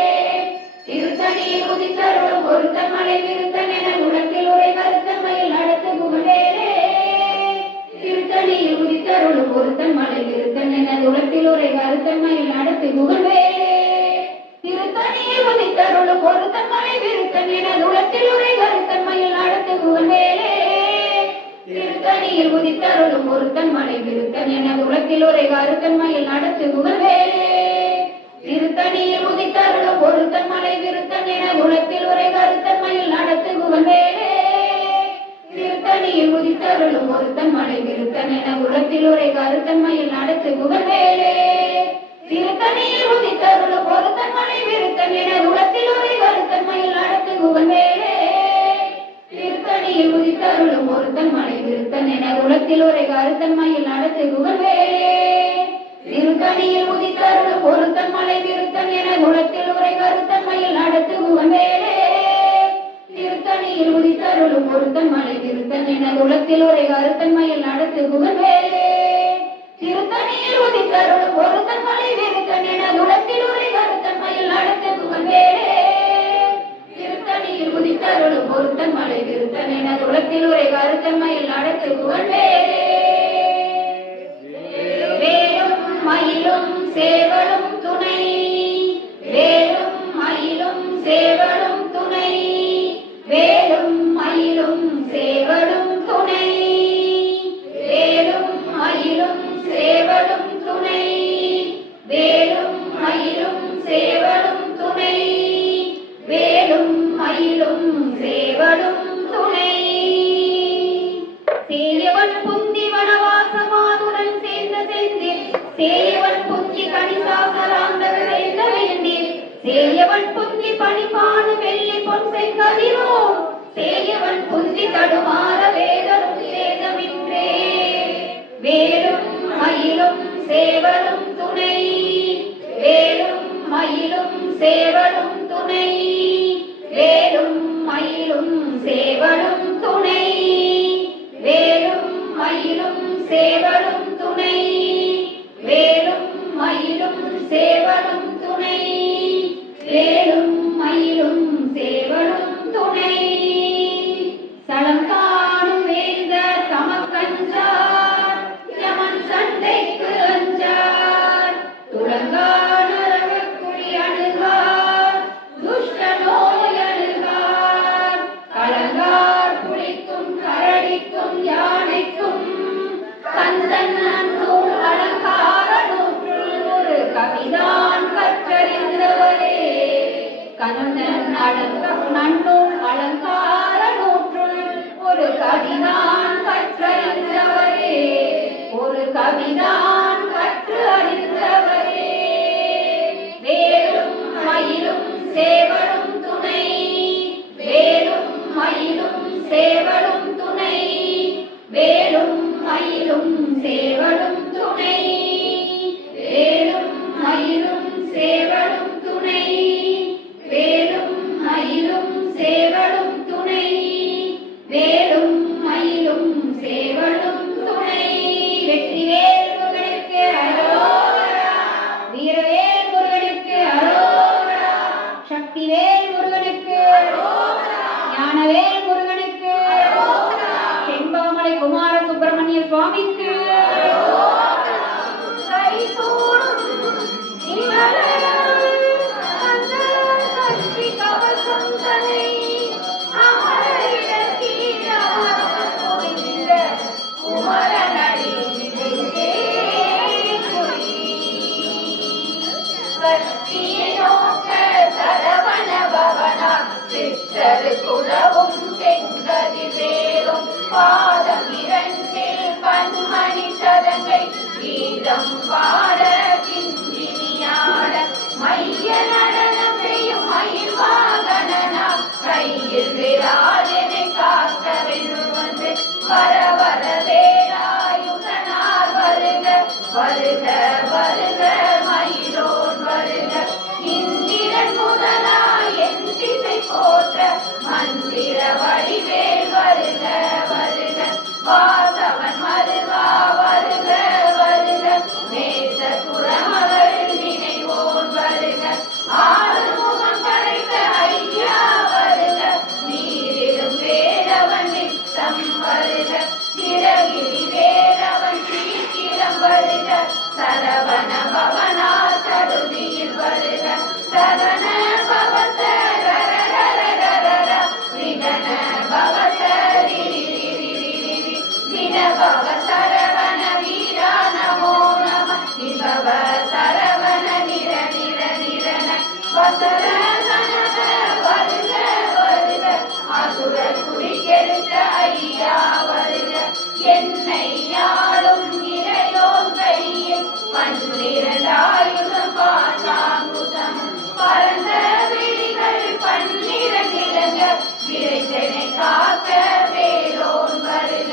திருத்தணியில் உதித்தருளும் பொருத்தன் மலை விருத்தன் என குலத்தில் உரை கருத்தமையில் நடத்து புகழ்வேலே திருத்தணியில் உதித்தருளும் பொருத்தன் மலை விருத்தன் என குலத்தில் உரை கருத்தமையில் நடத்து புகழ்வேலே திருத்தணியில் உதித்தருளும் பொருத்தன் மலை விருத்தன் என குலத்தில் உரை கருத்தமையில் நடத்து புகழ்வேலே திருத்தணியில் உதித்தருளும் பொருத்தன் மலை விருத்தன் என குலத்தில் உரை கருத்தமையில் நடத்து புகழ்வேலே திருத்தணியில் உதித்தருளும் பொருத்தன் மலை விருத்தன் என குலத்தில் உரை கருத்தமையில் நடத்து புகழ்வேலே திருத்தணியில் உதித்தருளும் பொருத்தன் மலை விருத்தன் என குலத்தில் உரை கருத்தமையில் நடத்து புகழ்வேலே திருத்தணியில் உதித்தருளும் பொருத்தன் மலை விருத்தன் என குலத்தில் உரை கருத்தமையில் நடத்து புகழ்வேலே திருத்தணியில் உதித்தருளும் பொருத்தன் மலை விருத்தன் என குலத்தில் உரை கருத்தமையில் நடத்து புகழ்வேலே திருத்தணியில் உதித்தருளும் பொருத்தன் மலை விருத்தன் என குலத்தில் உரை கருத்தமையில் நடத்து புகழ்வேலே திருத்தணியில் உதித்தருளும் பொருத்தன் மலை விருத்தன் என குலத்தில் உரை கருத்தமையில் நடத்து புகழ்வேலே திருத்தணியில் உதித்தருளும் பொருத்தன் மலை விருத்தன் என குலத்தில் உரை கருத்தமையில் நடத்து புகழ்வேலே திருத்தணியில் உதித்தருளும் பொருத்தன் மலை விருத்தன் என குலத்தில் உரை கருத்தமையில் நடத்து புகழ்வேலே வேலும் மயிலும் சேவலும் துணை வேலும் மயிலும் சேவலும் துணை வேலும் மயிலும் சேவலும் துணை வேலும் மயிலும் சேவலும் துணை வேலும் மயிலும் சேவலும் துணை வேலும் மயிலும் சேவலும் துணை சேயவன் புந்தி வனவாசமாதுடன் சேர்ந்த செந்தில் சேயவன் புந்தி கணிசாசராந்தக சேர்ந்த வேண்டில் சேயவன் புந்தி பணிபானு வெள்ளி பொன் செங்கதிரோ சேயவன் புந்தி தடுமாற வேதரும் சேதமின்றே வேலும் மயிலும் சேவலும் துணை வேலும் மயிலும் சேவலும் துணை வேலும் மயிலும் சேவலும் துணை வேலும் மயிலும் சேவலும் துணை வேலும் மயிலும் சேவலும் துணை வேலும் மயிலும் சேவலும் துணை சலம் காணும் வேந்த தமக்கஞ்சார் யமன் சண்டைக்கு அஞ்சார் துலங்கான ரகக்குழி அணுகார் துஷ்ட நோய் அணுகார் கலங்கார் புலிக்கும் கரடிக்கும் யானைக்கும் கந்தன் நன்னூல் அலங்கார நூற்றுள் ஒரு கவிதான் கற்றறிந்தவரே கந்தன் நன்னூல் அலங்கார நூற்றுள் ஒரு கவிதான் கற்றறிந்தவரே ஒரு கவிதான் கற்று அறிந்தவரே வேலும் மயிலும் சேவலும் துணை வேலும் மயிலும் சேவலும் துணை வேலும் மயிலும் சேவலும் துணை வேலும் மயிலும் சேவலும் துணை வேலும் மயிலும் சேவலும் துணை வேலும் மயிலும் சேவலும் துணை வெற்றிவேல் முருகனுக்கு அரோகரா வீரவேல் முருகனுக்கு அரோகரா சக்திவேல் முருகனுக்கு அரோகரா ஞானவேல் முருகனுக்கு அரோகரா செண்பகமலை குமார சுப்பிரமணிய சுவாமிக்கு அரோகரா கைகூடும் இவளருள் அந்தர சக்தி கவசம் தனை அமரரிடத்தில் அமரர் பொழிந்த குமரனடி நெஞ்சே குறி சக்தியை நோக்க சரவண பவனா சித்தர் குலவும் செங்கதி வேறும் பாதம் இரண்டில் பன்மணி சதங்கை கீதம் பாட கிந்தினியாட மைய அடியால் என்னை காக்க வேண்டும் வந்து வர வர வேலாயுதனார் வருக வருக வருக மயிலோன் வருக இந்திரன் முதலா என் திசை போற்ற மந்திர வடிவேல் வருக வருக வாசவன் மருகா வருக வருக நேச குரமகள் நினைவோன் வருக ஆறுமுகம் படைத்த ஐயா வருக நீரிடும் வேலவன் நித்தம் வருக சிறகிரி வேலவன் சீக்கிரம் வருக சரவண பவனா சடுதியில் வருக சரண பவச விகன பவச வினபவ சரவண வீரா நமோ நம விபவ சரவண நிர நிர நிரண வசர கனக வருக வருக அசுர குறிக்கெடுத்த ஐயா வருக என்னை யாழும் இறையோன் கையில் பன்னிரண்டாயுதம் பாசாங்குசம் பரந்த விழிகள் பன்னிரண்டிலங்க விரைந்தனை காக்க வேலோன் வருக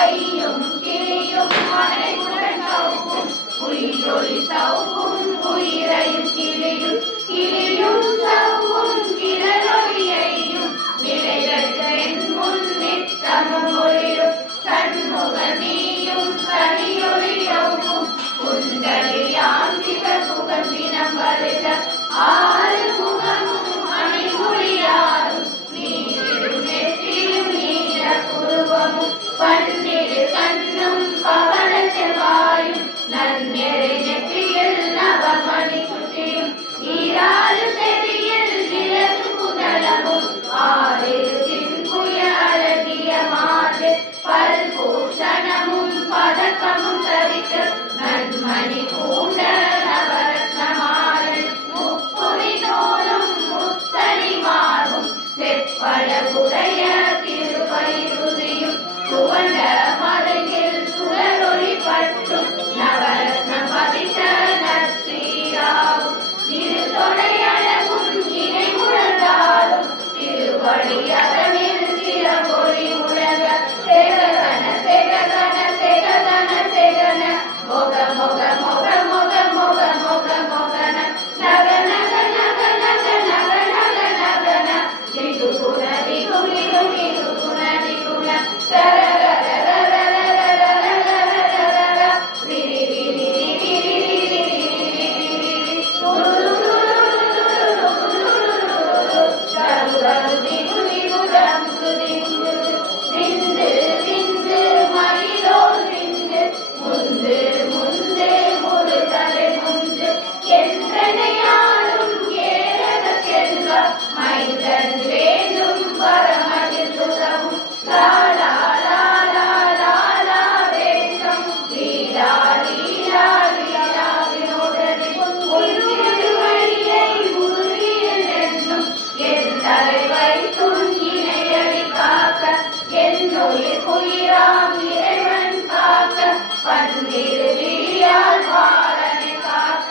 ஐயும் கிளியும் மனைவுடன் சவுக்கும் உயிரொளி சவுக்கும் உயிரையும் கிளியும் கிளியும் சவுக்கும் கிளரொளியையும் நிலைகட்ட என் முன் நித்தமும் ஒளிரும் சண்முக நீயும் தனியொளியவும் குண்டலியாம் சிவ சுகந்தினம் வருக ஆறு முகமும் அணிமொழியாரும் நீரிடும் நெற்றியும் நீல புருவமும் பன்னிரு கண்ணும் பவன செவ்வாயும் நன்னெறி நெற்றியில் நவமணி சுட்டியும் ஈராறு செவியில் இலகு புதளமும் ஆறிரு தின்புய அழகிய மாறு பல்பூஷணமும் பதக்கமும் தவிக்க நன்மணி பூண்ட நவரத்னமாறன் முப்புரி தோளும் முத்தனி மார்பும் செப்பழகுடைய திருவயிறுதியும் சுவண்ட மதகில் சுடரொளி பட்டும் நவரத்னம் பதித்த நற்சீராவும் திருத்தொடை அழகும் இணை முழந்தாலும் திருவடி அதனில் சிறமொழி முழங்க செககன செககன செககன செகன மொக மொக மொக மொக மொக மொக மொகன நக நக நக நக நக நக நகன திகு குண திகு திகு திகு குண திகுண ரர ரர ரர ரர ரர ரர ரர விரி விரி விரி விரி விரி விரி ரரு ரரு திகு திகு ரங்கு திங்கு விந்து விந்து மயிலோன் விந்து முந்து முந்து முழுதலை முந்து என்றனையாளும் ஏரக செல்வ மைந்தன் வேண்டும் வரமதில் உதவும் லாலா லாலா லாலா வேஷம் லீலா லீலா லீலா வினோதனை திருவழியை உறுதியில் என்னும் என் தலை வைத்தும் இணையடி காக்க என் உயிர் உயிராம் இறைவன் காக்க பன்னிரு விழியால் பாலனை காக்க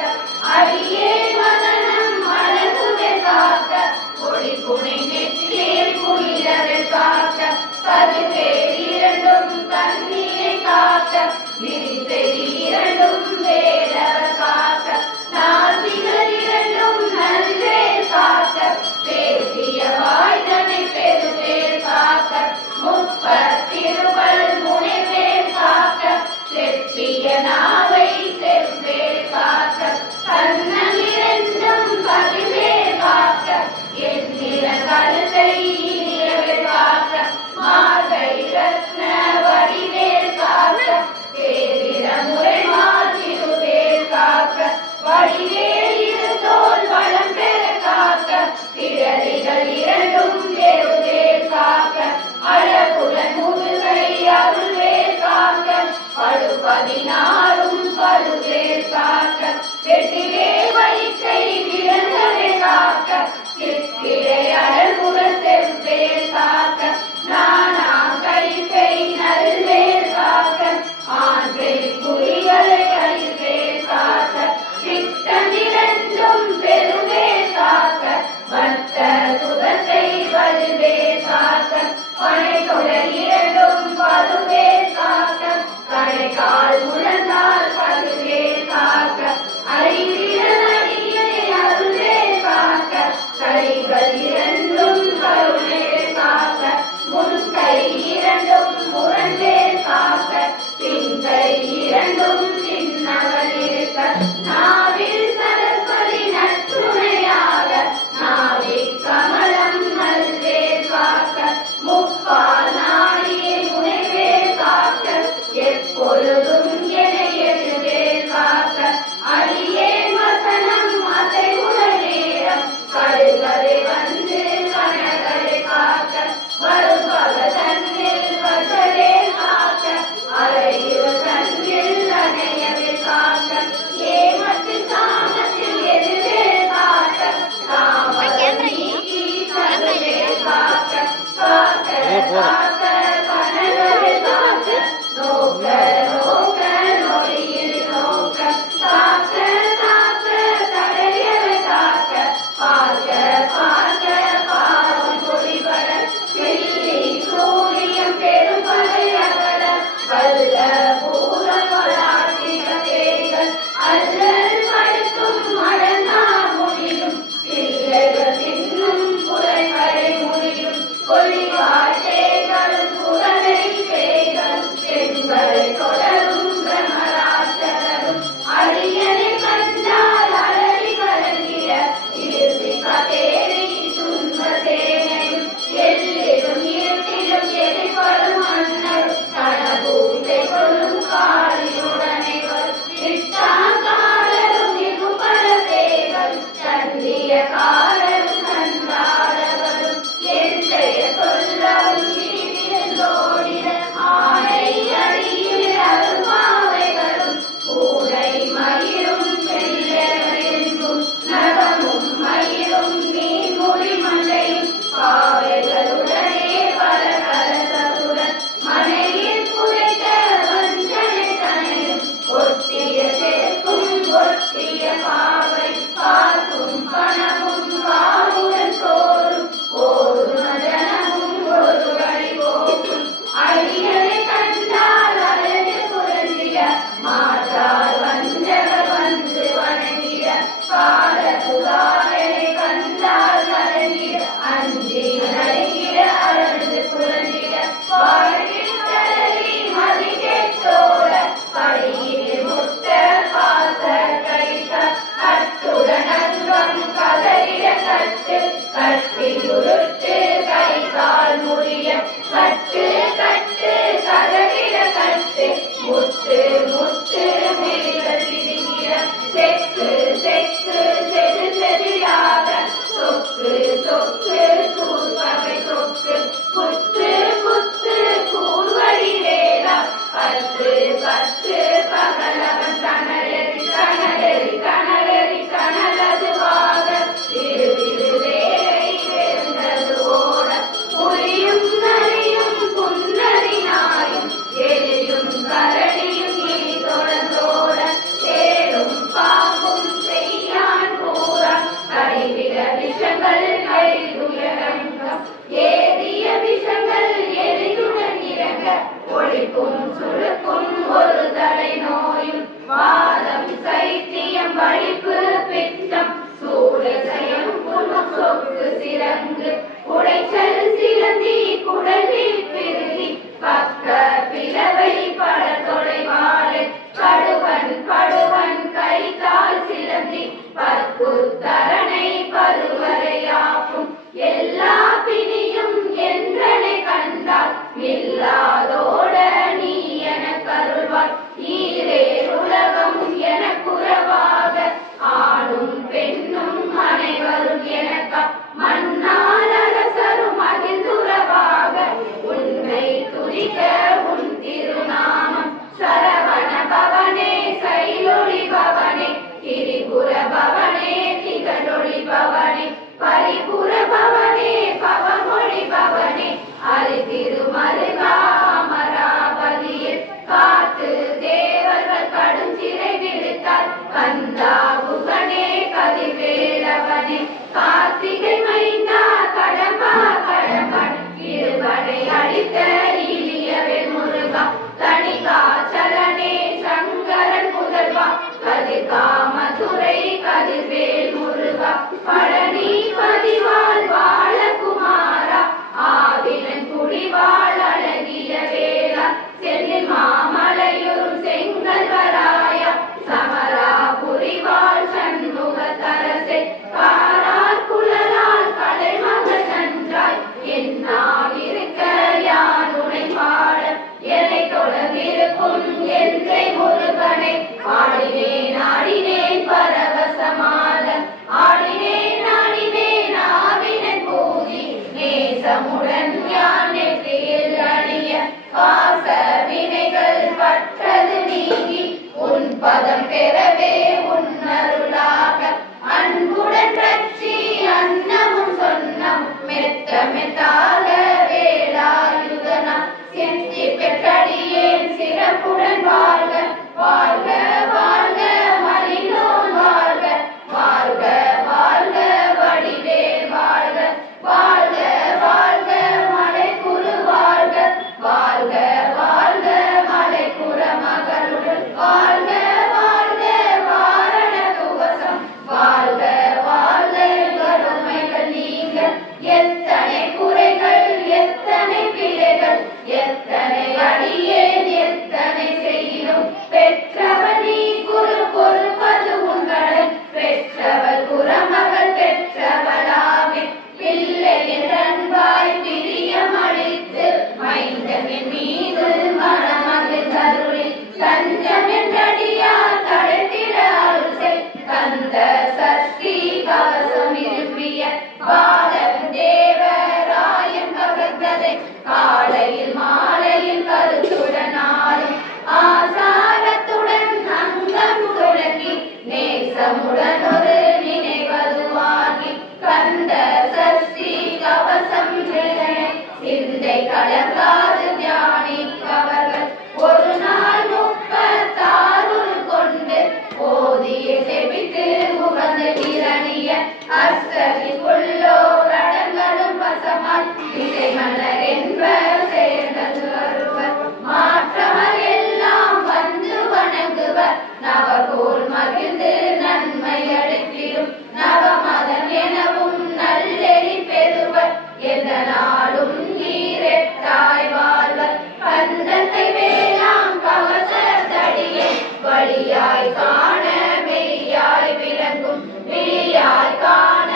அடியே மதனம் அழகுவே காக்க கொடி புனை நெற்றியில் குயிலவை காக்க கருவேல் இரண்டும் கண்ணினை காக்க விரிசெறி இரண்டும் வேலவர் காக்க நாசிகள் இரண்டும் நல்வேல் காக்க பேசிய வாய்தனை பெருவேல் காக்க முப்பத்திருவள் முனைவேல் காக்க செப்பிய நாவை செவ்வேல் காக்க கண்ணமிரண்டும் பதிவேல் காக்க எண்ணிற கழுத்தை இனியவேல் காக்க மார்கை ரத்ன வடிவேல் காக்க சேரிட முறைமால் திருவேல் காக்க வடிவேல் இருதோல் வளம் பெற காக்க பிடரிகள் இரண்டும் பெருவேல் காக்க அழகுடன் முதுகை அருள்வேல் காக்க பழுப்பதினாரும் பழுவேல் காக்க வெற்றிவேல் வலிக்கை விரந்தவே காக்க சிற்பிடை அழகுற செவ்வேல் காக்க நானா கைக்கை நல்வேல் காக்க ஆண் பெண் குறிகளை அழிவேல் காக்க பித்தமிரண்டும் பெருவேல் காக்க வட்ட சுதத்தை வலுவேல் காக்க இறங்கு உடைச்சல் சிலந்தி குடலில் பிரிதி பக்க பிளவை படத்தொடை வாழை படுவன் படுவன் கை கால் சிலந்தி பற்குத்தரணை பருவரையாக்கும் எல்லா பிணியும் என்றனை கண்டால் இல்லாதோட நீ என கருள்வாய் ஈரேர் உலகம் என குறவாக ஆணும் பெண்ணும் அனைவரும் எனக்கா மன்னால் அரசரும் மகிழ்ந்துறவாக உன்னை துதிக்க உன் திருநாமம் சரவண பவனே சைலொளி பவனே திரிபுர பவனே திகழொளி பவனே பரிபுர பவனே பவமொழி பவனே அரி திருமருகா அமராவதியில் காத்து தேவர்கள் கடும் சிறை விடுத்தார் கந்தா புகனே கதிர்வேலவனே கார்த்திகை மைந்தா கடம்பா கடம்பன் இருபடை அடித்த இளியவேல் முருகா தணிகாச்சலனே சங்கரன் முதல்வா கதிர்காமதுரை கதிர்வேல் முருகா பழனி பதிவாள் பாலகுமாரா ஆவினன் குடிவாள் அழகிய வேளா செல்லில் மாமலையூர் செங்கல்வராயா சமரா புரிவாள் சண்முக தரசே காரார் குழலால் கலைமகள் நன்றாய் என்னால் இருக்க யானுனை பாட என்னை தொடர்ந்திருக்கும் எந்தை முருகனை ஆடினேன் ஆடினேன் பரவசமாக ஆடினேன் ஆடினேன் ஆவினன் பூதி நேசமுடன் யான் நெற்றியில் அணிய பாச வினைகள் பற்றது நீங்கி உன் பதம் பெறவே உன்னருளாக அன்புடன் ரட்சி அன்னமும் சொன்னம் மெத்த மெத்தாக வேலாயுதனா சித்தி பெற்றடியேன் சிறப்புடன் வாழ்க வாழ்க வாழ்க மலினோன் வாழ்க வாழ்க வாழ்க வடிவேல் வாழ்க வாழ்க வாழ்க மலைக்குரு வாழ்க வாழ்க வாழ்க மலைக்குற மகளுடன் வாழ்க வாழ்க வாரண துவசம் வாழ்க வாழ்க வறுமைகள் நீங்க எத்தனை குறைகள் எத்தனை பிழைகள் எத்தனை அடியேன் எத்தனை செய்யும் பெற்றவன் நீ குரு பொறுப்பது உங்களை பெற்றவள் குறமகள் பெற்றவளாமே பிள்ளையின் அன்பாய் பிரியம் அளித்து மைந்தனின் மீது மனமகிழ் தருளில் தஞ்சம் என்றடியார் தடைத்திட அருசை கந்த சஷ்டி கவசம் விரும்பிய பாலன் தேவராயன் பகத்ததை காலையில் மாலையில் கருத்துடன் ஆளும் ஆசாரத்துடன் அங்கம் தொடங்கி நேசமுடன் ஒரு நினைவதுவாகி கந்த சஷ்டி கவசம் சிந்தை கலங்காது தியானிப்பவர்கள் ஒரு நாள் 36 கொண்டு போதிய செபித்து உகந்து நிரணிய அஷ்டதிக்குள்ளோர் அடங்களும் பசமால் இசை மலர் என்பர் சேர்ந்தது வருவர் மாற்றவர் எல்லாம் வந்து வணங்குவர் நவகோல் மகிழ்ந்து நன்மை அளித்திடும் நவமதம் எனவும் நல்லெறி பெறுவர் எந்த நாளும் நீரெட்டாய் வாழ்வர் கந்தத்தை வேளாம் கவச தடியை வழியாய் காண மெய்யாய் விளங்கும் விழியாய் காண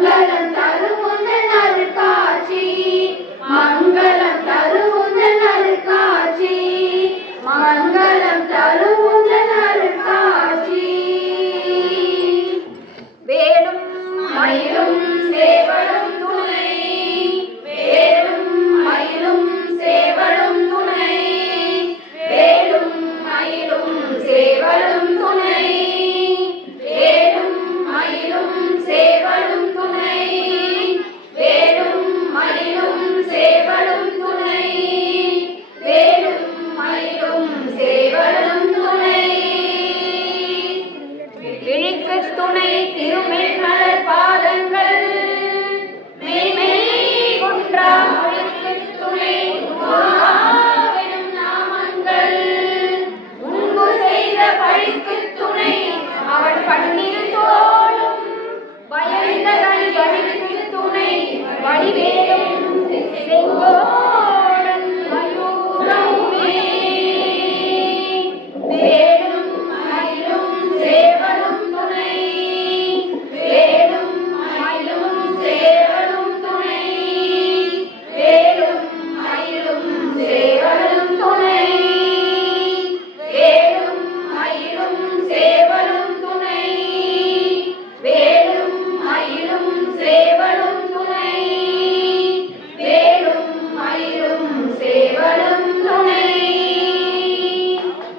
மங்களம் தருமுந்தன் அருட்காட்சி மங்களம் தருமுந்தன் அருட்காட்சி மங்களம் தருமுந்தன் அருட்காட்சி வேலும் மயிலும் சேவலும் துணை வேலும் மயிலும் சேவலும் துணை வேலும் மயிலும் சேவலும் துணை வேலும் மயிலும் சேவலும் துணை வேலும் மயிலும் சேவலும் துணை வேலும் மயிலும் சேவலும் துணை விழிக்கு துணை திருமென்மலர் பாதங்கள் மெய்மை குன்றா மொழிக்கு துணை வெனும் நாமங்கள் முன்பு செய்த பழிக்கு துணை அவள் பன்னிரு தோளும் பயந்த கல் வழிக்கு துணை வடிவேலும் செங்கோடன் மயூரமுமே வேலும் மயிலும் சேவலும் துணை வேலும் மயிலும் சேவலும் துணை வேலும் மயிலும் சேவலும் துணை வேலும் மயிலும் சேவலும் துணை வேலும் மயிலும் சேவலும் துணை வேலும் மயிலும் சேவலும் துணை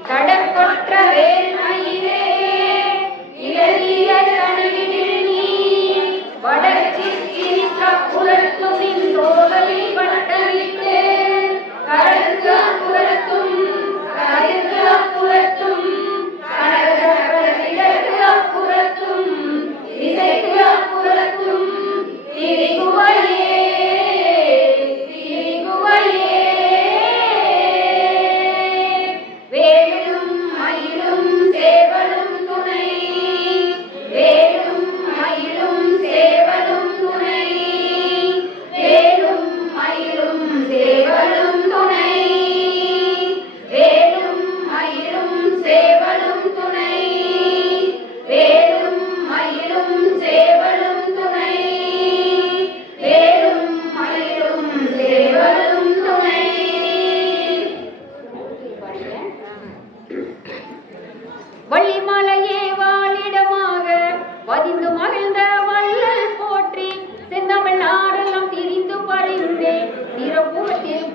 கடற்கொற்ற வேல் மயிலே இளகிய தனியில் நீ வடர்ச்சி சிரிக்க புலத்துமின் தோகலில் வட்டமிட்டு கடற்கு அப்புறத்தும் கருக்கு அப்புறத்தும் கடற்கு அப்புறத்தும் இசைக்கு அப்புறத்தும் திரிகுவையே திரிகுவையே வேலும் மயிலும் சேவலும் துணை வேலும் மயிலும் சேவலும் துணை வேலும் மயிலும் சேவலும் துணை வேலும் மயிலும் சேவலும் துணை வேலும் மயிலும் சேவலும் துணை வேலும் மயிலும் சேவலும் துணை வள்ளிமலையே வாழிடமாக வதிந்து மகிழ்ந்த வள்ளல் போற்றி செந்தமிழ் நாடெல்லாம் திரிந்து பறிந்தே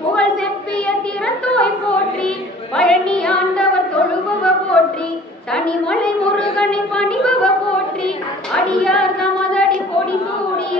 புகழ் செப்பிய திறத்தோய் போற்றி பழனி ஆண்டவர் தொழுபவ போற்றி தனிமலை முருகனை பணிபவ போற்றி அடியார் தமதடி பொடி சூடிய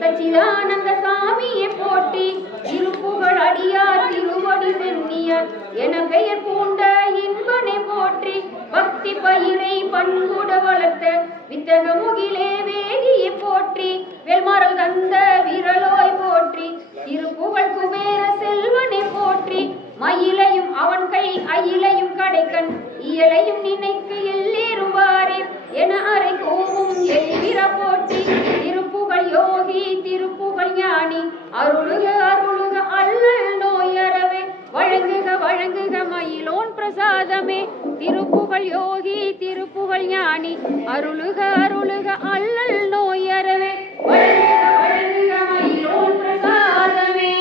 சச்சிதானந்த சாமியை போற்றி திருப்புகழ் அடியார் திருவடி சென்னியர் என பெயர் பூண்ட இன்பனை போற்றி பக்தி பயிரை பண்புட வளர்த்த வித்தக முகிலே வேதியை போற்றி வெல்மாறல் தந்த விரலோய் போற்றி திருப்புகழ் குபேர செல்வனை போற்றி மயிலையும் அவன் கை அயிலையும் கடைக்கண் இயலையும் நினைக்கு எல்லேறுவாரீர் என அறை கோவும் எல்விர போற்றி திருப்புகழ் யோகி திருப்புகழ் ஞானி அருளுக அருளுக அல்லல் நோயறவே வழங்குக வழங்குக மயிலோன் பிரசாதமே திருப்புகழ் யோகி திருப்புகழ் ஞானி அருளுக அருளுக அல்லல் நோயறவே வழங்குக வழங்குக மயிலோன் பிரசாதமே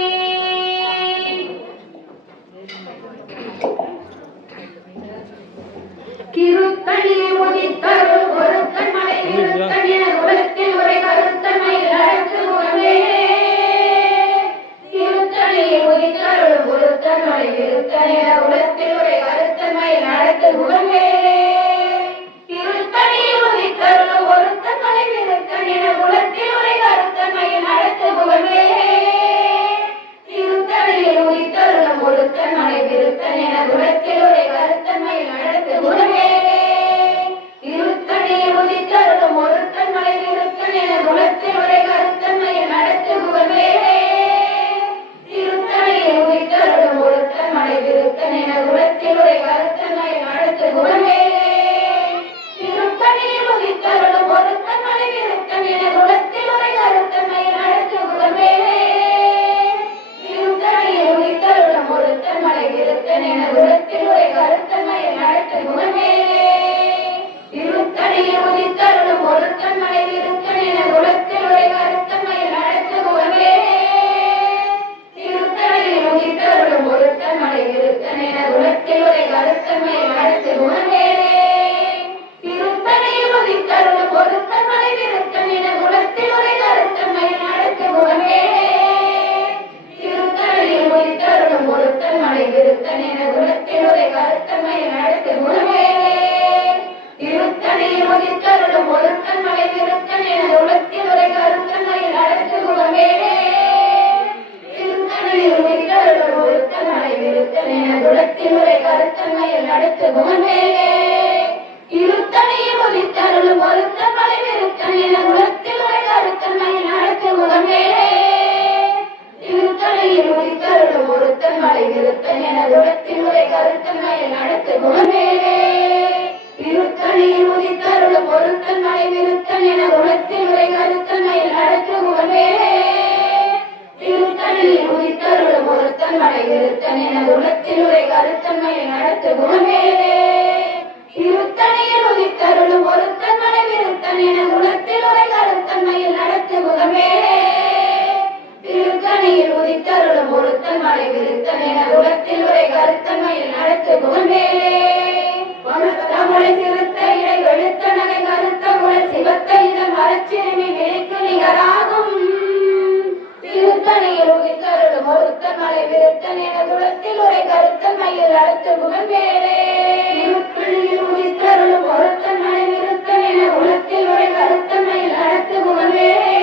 கிருத்தணியை உதித்தருள் ஒருத்தன் மலை விருத்தன் என உலகத்தில் உரை கருத்தன் மயில் அழைத்து முகமே கிருத்தணியை உதித்தருள் ஒருத்தன் மலை விருத்தன் என உலகத்தில் உரை கருத்தன் மயில் அழைத்து முகமே கிருத்தணியை உதித்தருள் ஒருத்தன் மலை கருத்தன்மை அடுத்து குணமேலே திருத்தணியில் உதித்தருளும் பொருத்தன் மலை விருத்தன் என குலத்தில் உரை கருத்தன்மை அடுத்து குணமேலே திருத்தணியில் உதித்தருளும் பொருத்தன் மலை விருத்தன் என குலத்தில் உரை கருத்தன்மை அடுத்து குணமேலே திருத்தணியில் உதித்தருளும் பொருத்தன் மலை விருத்தன் என குலத்தில் உரை கருத்தன்மை அடுத்து குணமேலே அடுத்து குணமேலே இருத்தணியில் உதித்தருளும் பொருத்தன் மலை விருத்தன் என குலத்தில் உரை கருத்தன்மையில் அடுத்து குணமேலே இருத்தணியில் உதித்தருளும் பொருத்தன் மலை விருத்தன் என குலத்தில் உரை கருத்தன்மையில் அடுத்து குணமேலே இருத்தணியில் உதித்தருளும் பொருத்தன் மலை விருத்தன் என குலத்தில் உரை கருத்தன்மையில் அடுத்து குணமேலே திருத்தணியில் உதித்தருளும் பொருத்தன் மலை விருத்தன் என குலத்தில் உரை கருத்தன்மையில் அடுத்து குணமேலே திருத்தணியில் உதித்தருளும் பொருத்தன் மலை விருத்தன் என குலத்தில் உரை கருத்தன்மையில் அடுத்து குணமேலே திருத்தணியில் உதித்தருளும் பொருத்தன் மலை விருத்தன் என குலத்தில் உரை கருத்தன்மையில் அடுத்து குணமேலே தமிழை சிறுத்த இடை வெளுத்த நகை கருத்த குல சிவத்த இதன் மரச்சிறுமி விழிக்கு நிகராகும் திருத்தணியில் உதித்தருளும் பொருத்தன் மலை விருத்தன் என குலத்தில் உரை கருத்தன்மையில் அடுத்து குணமேலே திருத்தணியில் உதித்தருளும் பொருத்தன் மலை விருத்தன் என குலத்தில் உரை கருத்தன்மையில் அடுத்து குணமேலே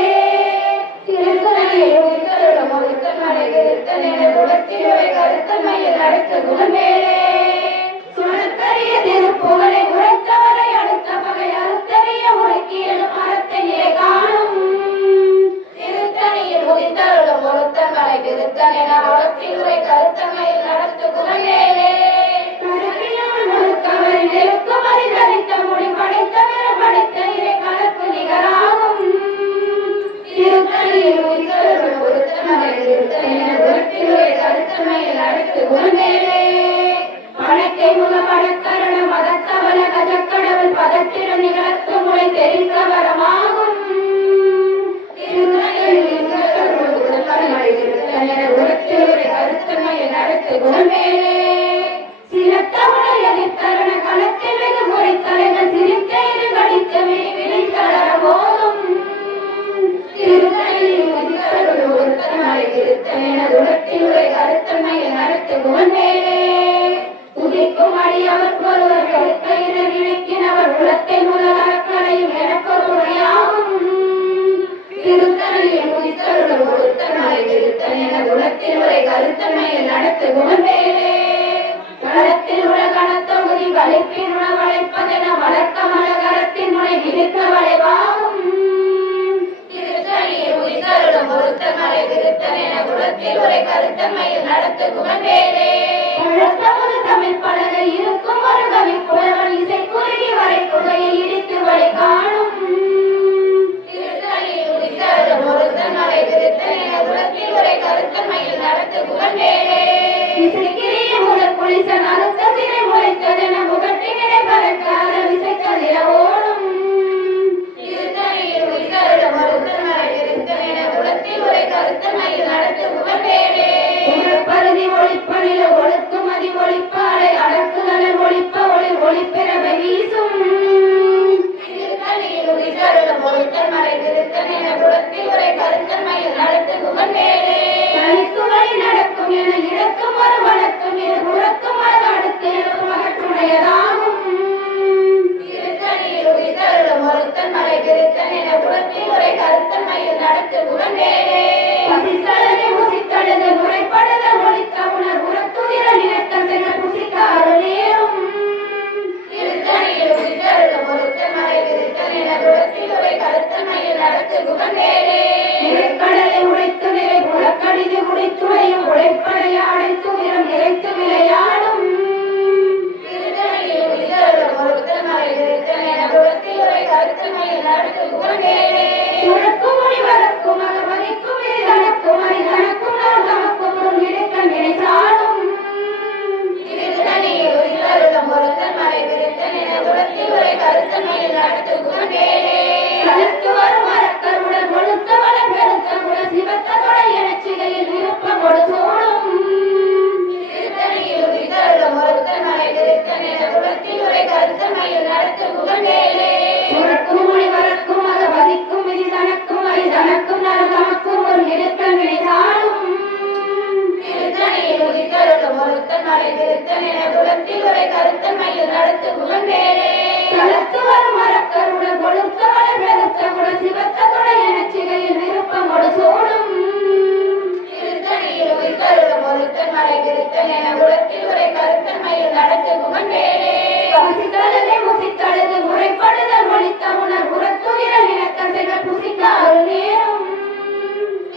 திருத்தணியில் உதித்தருளும் பொருத்தன் மலை விருத்தன் என குலத்தில் உரை கருத்தன்மையில் அடுத்து குணமேலே சுழத்தறிய திருப்புகழை உரைத்தவரை அடுத்த பகை அறுத்தறிய உரைக்கியலும் அறத்தை நிலை காணும் திருத்தணியில் உதித்தருளும் பொருத்தன் மலை விருத்தன் என குலத்தில் உரை கருத்தன்மையில் அடுத்து குணமேலே நெருக்கும் அறிதறித்த மொழி படைத்த பிற படைத்த இறை கலப்பு நிகராகும் திருத்தணியில் உதித்தருளும் பொருத்தன் மலை விருத்தன் என குலத்தில் உரை கருத்தன்மையில் அடுத்து குணமேலே பணத்தை முக படக்கரண மதத்தவன கஜக்கடவுள் பதத்திட நிகழ்த்து முளை தெரிந்த வரமாகும் கருத்தன்மையில் அடுத்து குணமேலே சிலத்தவனை எதிர்த்தரண களத்தில் வெகு முறை தலைகள் சிரித்த இரு கடித்த விழி தளர போதும் திருத்தணியில் ஒருத்தன்மை விருத்தன் என குலத்தில் உரை கருத்தன்மையில் அடுத்து குணமேலே உதிக்கும் அடியவர் ஒருவர் கருத்தையிட நினைக்கினவர் உலத்தை முதல் அறக்கலையும் எனக்கொருடையாகும் திருத்தணியில் உதித்தருளும் பொருத்தன் மலை விருத்தன் என குலத்தில் உரை கருத்தன்மையில் அடுத்து குணமேலே களத்தில் உலகணத்தொகுதி வளைப்பின் உணவழைப்பதென வளர்க்க மலகரத்தின் முனை விதித்த வளைவாகும் திருத்தணியில் உதித்தருளும் பொருத்தன் மலை விருத்தன் என குலத்தில் உரை கருத்தன்மையில் அடுத்து குணமேலே தமிழ் பலகை இருக்கும் ஒரு கவி புலவன் இசை குறுகி வரை குகையை இடித்து வழி காணும் திருத்தணியில் உதித்தருளும் பொருத்தன் மலை விருத்தன் என குலத்தில் உரை கருத்தன்மையில் அடுத்து குணமேலே இசைக்கிரிய முதல் புலிசன் அறுத்த சிறை முளைத்ததென முகத்தினிடை பறக்காத விசைக்கதிர ஓடும் திருத்தணியில் உதித்தருளும் பொருத்தன் மலை விருத்தன் என குலத்தில் உரை கருத்தன்மையில் அடுத்து குணமேலே பருதி ஒளிப்பனில ஒழுக்கும் அதி ஒளிப்பாலை அடக்குதல் ஒளிப்ப ஒளி ஒளிப்பிறவை வீசும் திருத்தணியில் உதித்தருளும் பொருத்தன் மலை விருத்தன் என குலத்தில் உரை கருத்தன்மையில் அடுத்து குணமேலே தனித்து வழி நடக்கும் என இடக்கும் ஒரு வழக்கும் இரு புறக்கும் அது அடுத்து மகற்றுடையதாகும் திருத்தணியில் உதித்தருளும் பொருத்தன் மலை விருத்தன் என குலத்தில் உரை கருத்தன்மையில் அடுத்து குணமேலே பசித்தழகை முசித்தழுது முறைப்படுத ஒழித்த உணர் உரத்துதிர நினைத்த செல்ல புசித்தாறு நேரும் திருத்தணியில் உதித்தருளும் பொருத்தன் மலை விருத்தன் என குலத்தில் உரை கருத்தன்மையில் அடுத்து குணமேலே கடலை உடைத்து நிறை புலக்கடிது உடைத்துறையும் உடைப்படைய அடைத்து நிறம் நிறைத்து விளையாடும் திருத்தணியில் உதித்தருளும் பொருத்தன் மலை விருத்தன் என குலத்தில் உரை கருத்தன்மையில் அடுத்து குணமேலே உனக்கும் முனிவருக்கும் அகமதிக்கும் இதனக்கும் அரிதனக்கும் நான் தமக்கும் பொருள் எடுக்க நினைத்தாலும் திருத்தணியில் உதித்தருளும் பொருத்தன் மலை விருத்தன் என குலத்தில் உரை கருத்தன்மையில் அடுத்து குணமேலே தனக்கு வரும் மரக்கருடன் ஒழுத்த வளம் பெருத்த குல சிவத்த தொடை எனச் சிகையில் விருப்பம் கொடு சூடும் திருத்தணியில் உதித்தருளும் பொருத்தன் மலை விருத்தன் குலத்தில் உரை கருத்தன்மையில் நடத்து புகழ்வேலே பசித்தழுது முசித்தழுது முறைப்படுதல் ஒழித்த உணர் உரத்துயிரல் இனத்தசைகள் புசித்தாறு நேரும்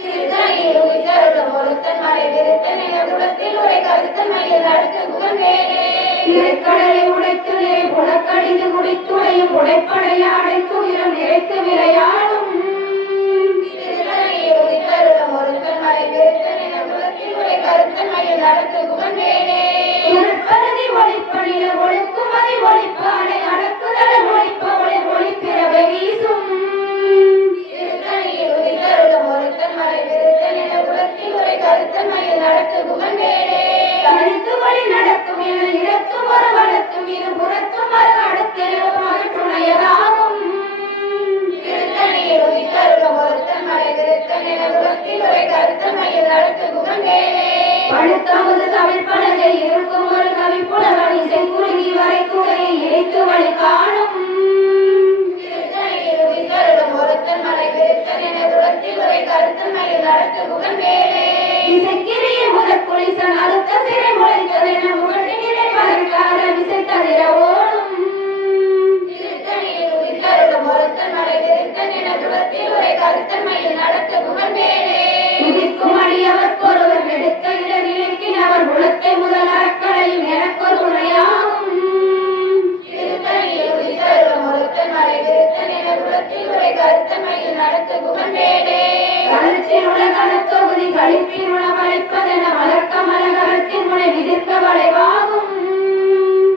திருத்தணியில் உயிர்த்தருளும் ஒருத்தன் மலை விருத்தன் என குலத்தில் உரை கருத்தன்மையில் நடத்து புகழ்வேலே இறைக்கடலை உடைத்து நிறை புலக்கடிந்து குடித்துடையும் உடைப்படைய அடைத்து உயிரம் நிறைத்து விளையாடும் திருத்தணியில் உயிர்த்தருளும் ஒருத்தன் மலை விருத்தன் என குலத்தில் உரை கருத்தன்மையில் நடத்து புகழ்வேலே உணர்ப்பதி ஒளிப்பணில ஒழுக்குமதி ஒளிப்பானை அடக்குதல் ஒளிப்ப ஒளி ஒளிப்பிறவை வீசும் திருத்தணியில் உயிர்த்தருளும் ஒருத்தன் மலை விருத்தன் என குலத்தில் உரை கருத்தன்மையில் நடத்து புகழ்வேலே தனித்து வழி நடக்கும் என இடத்தும் ஒரு வளர்த்தும் இரு புறத்தும் ஒரு அடுத்திலும் மகிழ்த்துணையதாகும் திருத்தணியில் உயிர்த்தருளும் ஒருத்தன் மலை விருத்தன் என குலத்தில் உரை கருத்தன்மையில் நடத்து புகழ்வேலே பழுத்தமுது தமிழ் பலகை இருக்கும் ஒரு கவி புலவன் இசை குறுகி வரை குகையை இணைத்து வழி காணும் திருத்தணியில் உயிர்த்தருளும் ஒருத்தன் மலை விருத்தன் என குலத்தில் உரை கருத்தன்மையில் நடத்து புகழ்வேலே இசைக்கிரிய முதற் குளிசன் அழுத்த சிறை முளைத்ததென முகட்டினிலே பதற்காக விசை தவிர ஓடும் திருத்தணியில் உயிர்த்தருளும் ஒருத்தன் மலை விருத்தன் என குலத்தில் உரை கருத்தன்மையில் நடத்து புகழ்வேலே உதிக்கும் அடியவர் ஒருவர் எடுக்க இட நினைக்கினவர் உலகத்தை முதல் அறக்களையும் எனக்கொரு உரையாகும் திருத்தணியில் உயிர்த்தருளும் ஒருத்தன் மலை விருத்தன் என குலத்தில் உரை கருத்தன்மையில் நடத்து புகழ்வேலே கருத்தில் உள்ள கனத்தொகுதி கழிப்பின் உணவளிப்பதென வளர்க்க மலகரத்தின் முனை விதிர்க்க வளைவாகும்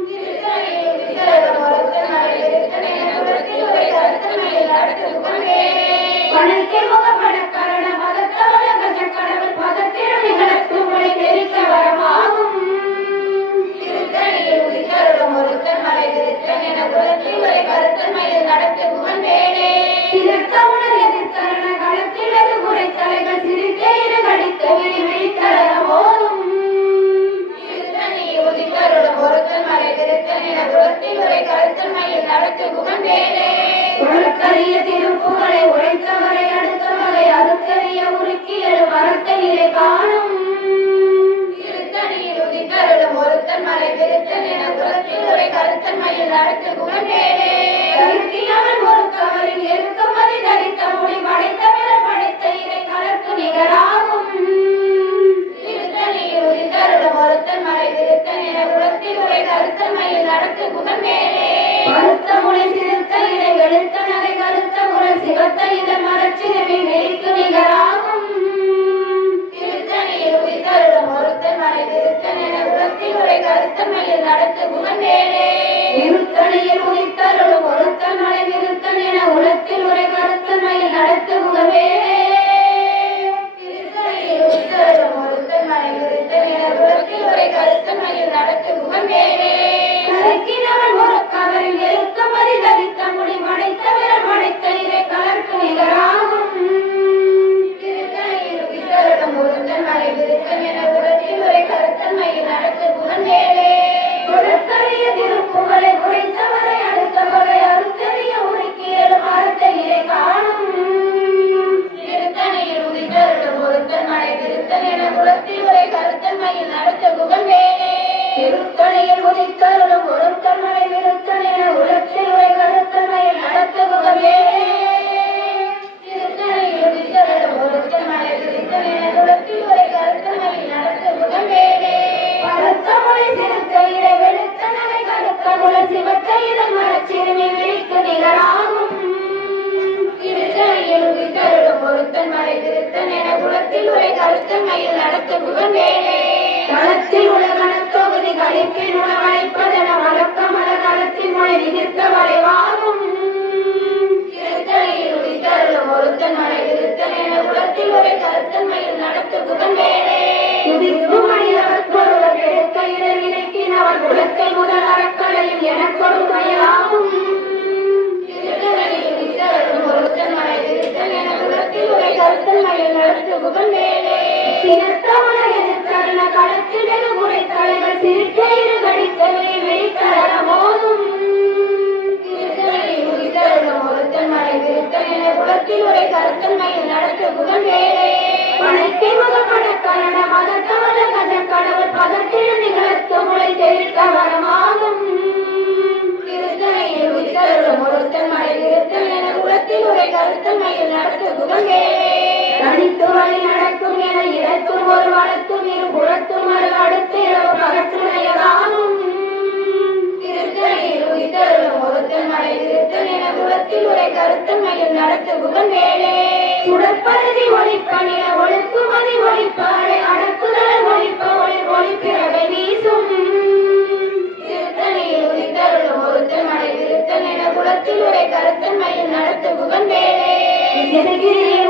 திருத்தணியில் உயிர்த்தருளும் ஒருத்தன் மலை விருத்தன் என குலத்தில் உரை கருத்தன்மையில் நடத்து புகழ்வேலே பணக்கை முகப்பட கரண மதத்தவள கஜக்கடவுள் பதத்திடம் நிகழத்தும் மொழி தெரிக்க வரமாகும் திருத்தணியில் உயிர்த்தருளும் ஒருத்தன் மலை விருத்தன் என குலத்தில் உரை கருத்தன்மையில் நடத்து புகழ்வேலே சிறத்த உணர் எதிர்த்தரண களத்தில் வெகு குறைத்தலைகள் சிரித்தே இரு கடித்த விழி விழித்தளர போதும் திருத்தணியில் உயிர்த்தருளும் ஒருத்தன் மலை விருத்தன் என குலத்தில் உரை கருத்தன்மையில் நடத்து புகழ்வேலே உலக்கரிய திருப்புகளை உரைத்தவரை அடுத்தவரை அறுத்தறிய உருக்கி எழு மரத்தை நிலை காணும் திருத்தணியில் உயிர்த்தருளும் ஒருத்தன் மலை விருத்தன் என குலத்தில் உரை கருத்தன்மையில் நடத்து புகழ்வேலே கருத்தியவன் ஒருத்தவரின் எருக்கமதி தரித்த மொழி படைத்த பிறர் படைத்த இறை கலர்க்கு நிகராகும் திருத்தணியில் உயிர்த்தருளும் ஒருத்தன் மலை விருத்தன் என குலத்தில் உரை கருத்தன்மையில் நடத்து புகழ்வேலே பருத்த மொழி சிறுத்த இடை வெளுத்த நகை கருத்த குரல் சிவத்த இதழ் மரச்சிறுமி வெளிக்கு நிகராகும் திருத்தணியில் உயிர்த்தருளும் ஒருத்தன் மலை விருத்தன் என குலத்தில் உரை கருத்தன்மையில் நடத்து புகழ்வேலே திருத்தணியில் உயிர்த்தருளும் ஒருத்தன் மலை விருத்தன் என உலத்தில் உரை கருத்தன்மையில் நடத்து புகழ்வேலே திருத்தணியில் உயிர்த்தருளும் ஒருத்தன் மலை விருத்தன் என குலத்தில் உரை கருத்தன்மையில் நடத்து புகழ்வேலே கலக்கினவன் ஒரு கவரில் எருக்கமதி தரித்த முடி மடைத்த விரல் மடைத்த இறை கலர்க்கு நிகராகும் திருத்தணியில் உயிர்த்தருளும் ஒருத்தன் மலை விருத்தன் என குலத்தில் உரை கருத்தன்மையில் நடத்து புகழ்வேலே உலக்கரிய திருப்புகளை உரைத்தவரை அடுத்தவரை அறுத்தறிய உருக்கி எழு மரத்தை நிலை காணும் திருத்தணியில் உயிர்த்தருளும் ஒருத்தன் மலை விருத்தன் என குலத்தில் உரை கருத்தன்மையில் நடத்த புகழ்வேலே திருத்தணியில் உதித்தருளும் ஒருத்தன் மலை விருத்தன் என உலகத்தில் உரை கருத்தன்மையில் நடத்த புகழ்வேலே திருத்தணியில் உதித்தருளும் ஒருத்தன் மலை விருத்தன் என குலத்தில் உரை கருத்தன்மையில் நடத்த புகழ்வேலே பருத்த மொழி சிறுத்த இடை வெளுத்த நகை கருத்த குழல் சிவத்த இதழ் மரச்சிறுமி விழிக்கு நிகராகும் திருத்தணியில் உதித்தருளும் ஒருத்தன் மலை விருத்தன் என குலத்தில் உரை கருத்தன்மையில் நடத்த புகழ்வேலே களத்தில் உள்ள கனத்தொகுதி கழிப்பின் உணவளிப்பதென வழக்க மலகலத்தின் மொழி விதிர்க்க வளைவாகும் திருத்தணியில் உதித்தருளும் ஒருத்தன் மலை விருத்தன் என குலத்தில் உரை கருத்தன்மையில் நடத்து புகழ்வேலே துதிக்கும் மனிதவர் ஒருவர் எடுக்க இட நினைக்கினவர் உலகத்தை முதல் அறக்களையும் எனக்கொரு உரையாகும் திருத்தணியில் உதித்தருளும் ஒருத்தன் மலை விருத்தன் என குலத்தில் உரை கருத்தன்மையில் நடத்து புகழ்வேலே சினத்த உணர் எதிர்த்தருண களத்தில் வெகு குறைத்தலைகள் சிரிக்க இரு கடித்த வெளித்தளர போதும் திருத்தணியில் உதித்தருளும் ஒருத்தன் மலை விருத்தன் என குலத்தில் உரை கருத்தன்மையில் நடத்து புகழ்வேலே பணக்கை முகப்பட கரண மதத்தவள கஜக்கடவுள் பதத்திலும் நிகழ்த்து முளை தெளிக்க வரமாகும் திருத்தணியில் உதித்தருளும் ஒருத்தன் மலை விருத்தன் என குலத்தில் உரை கருத்தன் மயில் நடத்து புகழே தனித்து வழி நடக்கும் என இடத்தும் ஒரு வளத்தும் இரு புறத்தும் மறு அடுத்து இரவு பகற்றுணையதாகும் திருத்தணியில் உதித்தருளும் ஒருத்தன் மலை விருத்தன் என குலத்தில் உரை கருத்தன் மயில் நடத்து புகழே சுடற்பருதி ஒளிப்பணிய ஒழுக்குமதி ஒளிப்பாடை அடக்குதல் ஒளிப்ப ஒளி ஒளிப்பிறவை வீசும் திருத்தணியில் உதித்தருளும் ஒருத்தன் மலை விருத்தன் என குலத்தில் உரை கருத்தன் மயில் நடத்து புகழே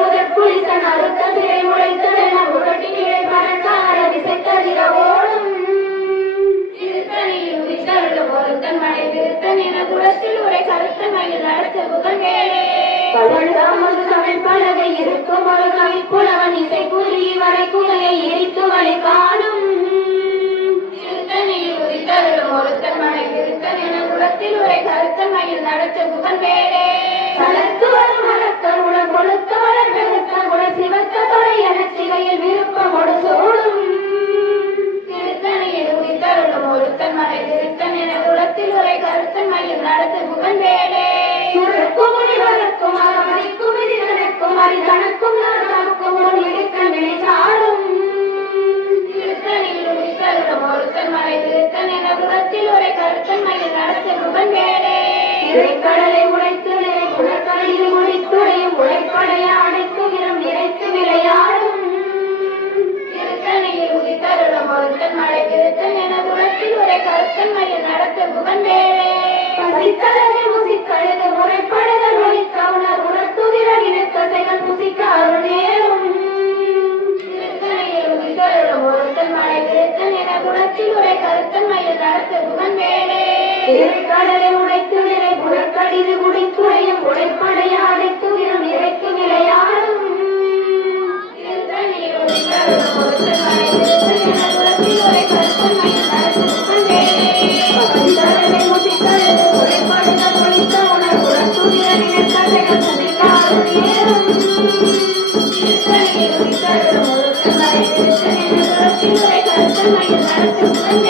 முதற்குளித்தன் அறுத்த சிறை முளைத்தல் என உருட்டினிலை பறக்கார திசைத்ததிர ஓடும் திருத்தணியில் உதித்தருளும் ஒருத்தன் மலை விருத்தன் என குலத்தில் உரை கருத்தன் மயில் நடத்து புகழே பழங்காமது சமைப்பழகை இருக்கும் ஒரு கவிப்புலவன் இசை கூறி வரை குலையை எரித்து வழி காணும் திருத்தணியில் உதித்தருளும் ஒருத்தன் மலை விருத்தன் என குலத்தில் உரை கருத்தன் மயில் நடத்து புகழே சலத்து வரும் மலத்தன் உடன் கொழுத்த வளர் பெருத்த குல சிவத்த தொலை என சிகையில் விருப்பமோடு சூடும் திருத்தணியில் உதித்தருளும் ஒருத்தன் மலை விருத்தன் என குலத்தில் உரை கருத்தன் மயில் நடத்து புகழே சுருக்குமுடி வளர்க்கும் அறமதிக்கும் விதி நடக்கும் அரிதனக்கும் நரதனுக்கும் முன் இடிக்க நிலை சாடும் திருத்தணியில் உதித்தருளும் ஒருத்தன் மலை விருத்தன் என குலத்தில் உரை கருத்தன் மயில் நடத்து புகழே இறைக்கடலை உடைத்து நிறை புனர்கரையில் முடித்துடையும் உழைப்படைய அடைக்கும் இடம் நிறைத்து விளையாடும் திருத்தணியில் உதித்தருளும் ஒருத்தன் மலை விருத்தன் என குலத்தில் உரை கருத்தன் மயில் நடத்து புகழே பசித்தலகை முசிக்கழுது முறைப்படுதல் ஒழித்தவுணர் உணர்த்துதிர இனத்தசைகள் புசிக்க அருள் நேரும் திருத்தணியில் உதித்தருளும் ஒருத்தன் மலை விருத்தன் என குலத்தில் உரை கருத்தன் மயில் நடத்து புகழே கடலை உடைத்து நிறை புனற்கடிது குடித்துறையும் உழைப்படைய அடைத்து இனம் இறைத்து விளையாடும் திருத்தணியில் உதித்தருளும் ஒருத்தன் மலை விருத்தன் என குலத்தில் உரை கருத்தன் மயில் நடத்து புகழே பசித்தலகை முசிக்கழுது முறைப்படுதல் ஒழித்த உணர் உணர்த்துதிர இனத்தசைகள் புசிக்க அருள் நேரும் திருத்தணியில் உதித்தருளும் ஒருத்தன் மலை விருத்தன் என குலத்தில் உரை கருத்தன் மயில் நடத்து புகழே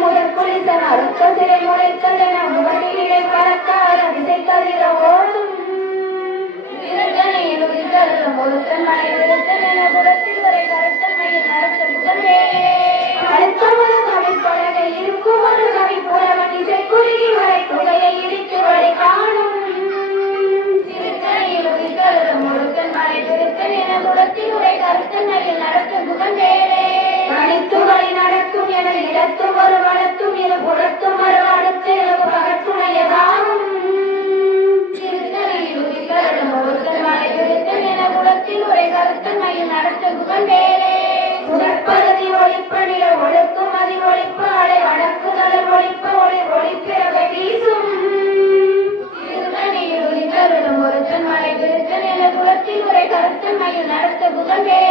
முதற்குளித்தன் அறுத்த சிறை முளைத்தல் என முகத்திலே பறக்கார திசை தவிர ஓடும் திருத்தணியில் உதித்தருளும் ஒருத்தன் மலை விருத்தன் என குலத்தில் உரை கருத்தன் மயில் நடத்து புகழே அடுத்தவன கவிப்பழகை இருக்கும் ஒரு கவிப்புலவன் இசை குறுகி வரை குகையை இடித்து வழி காணும் திருத்தணியில் உதித்தருளும் ஒருத்தன் மலை விருத்தன் என குலத்தில் உரை கருத்தன் மயில் நடத்து புகழே அனைத்து வழி நடக்கும் என இடத்தும் ஒரு வளத்தும் இரு புறத்தும் மறு அடுத்து இரவு பகற்றுணையதாகும் திருத்தணியில் உதித்தருளும் ஒருத்தன் மலை விருத்தன் என குலத்தில் உரை கருத்தன் மயில் நடத்து புகழே உடற்பருதி ஒளிப்பணிய ஒழுக்கும் அதி ஒழிப்பு அலை அடக்குதல் ஒழிப்ப ஒளி ஒளிப்பிறவை வீசும் திருத்தணியில் உதித்தருளும் ஒருத்தன் மலை விருத்தன் என குலத்தில் உரை கருத்தன் மயில் நடத்து புகழே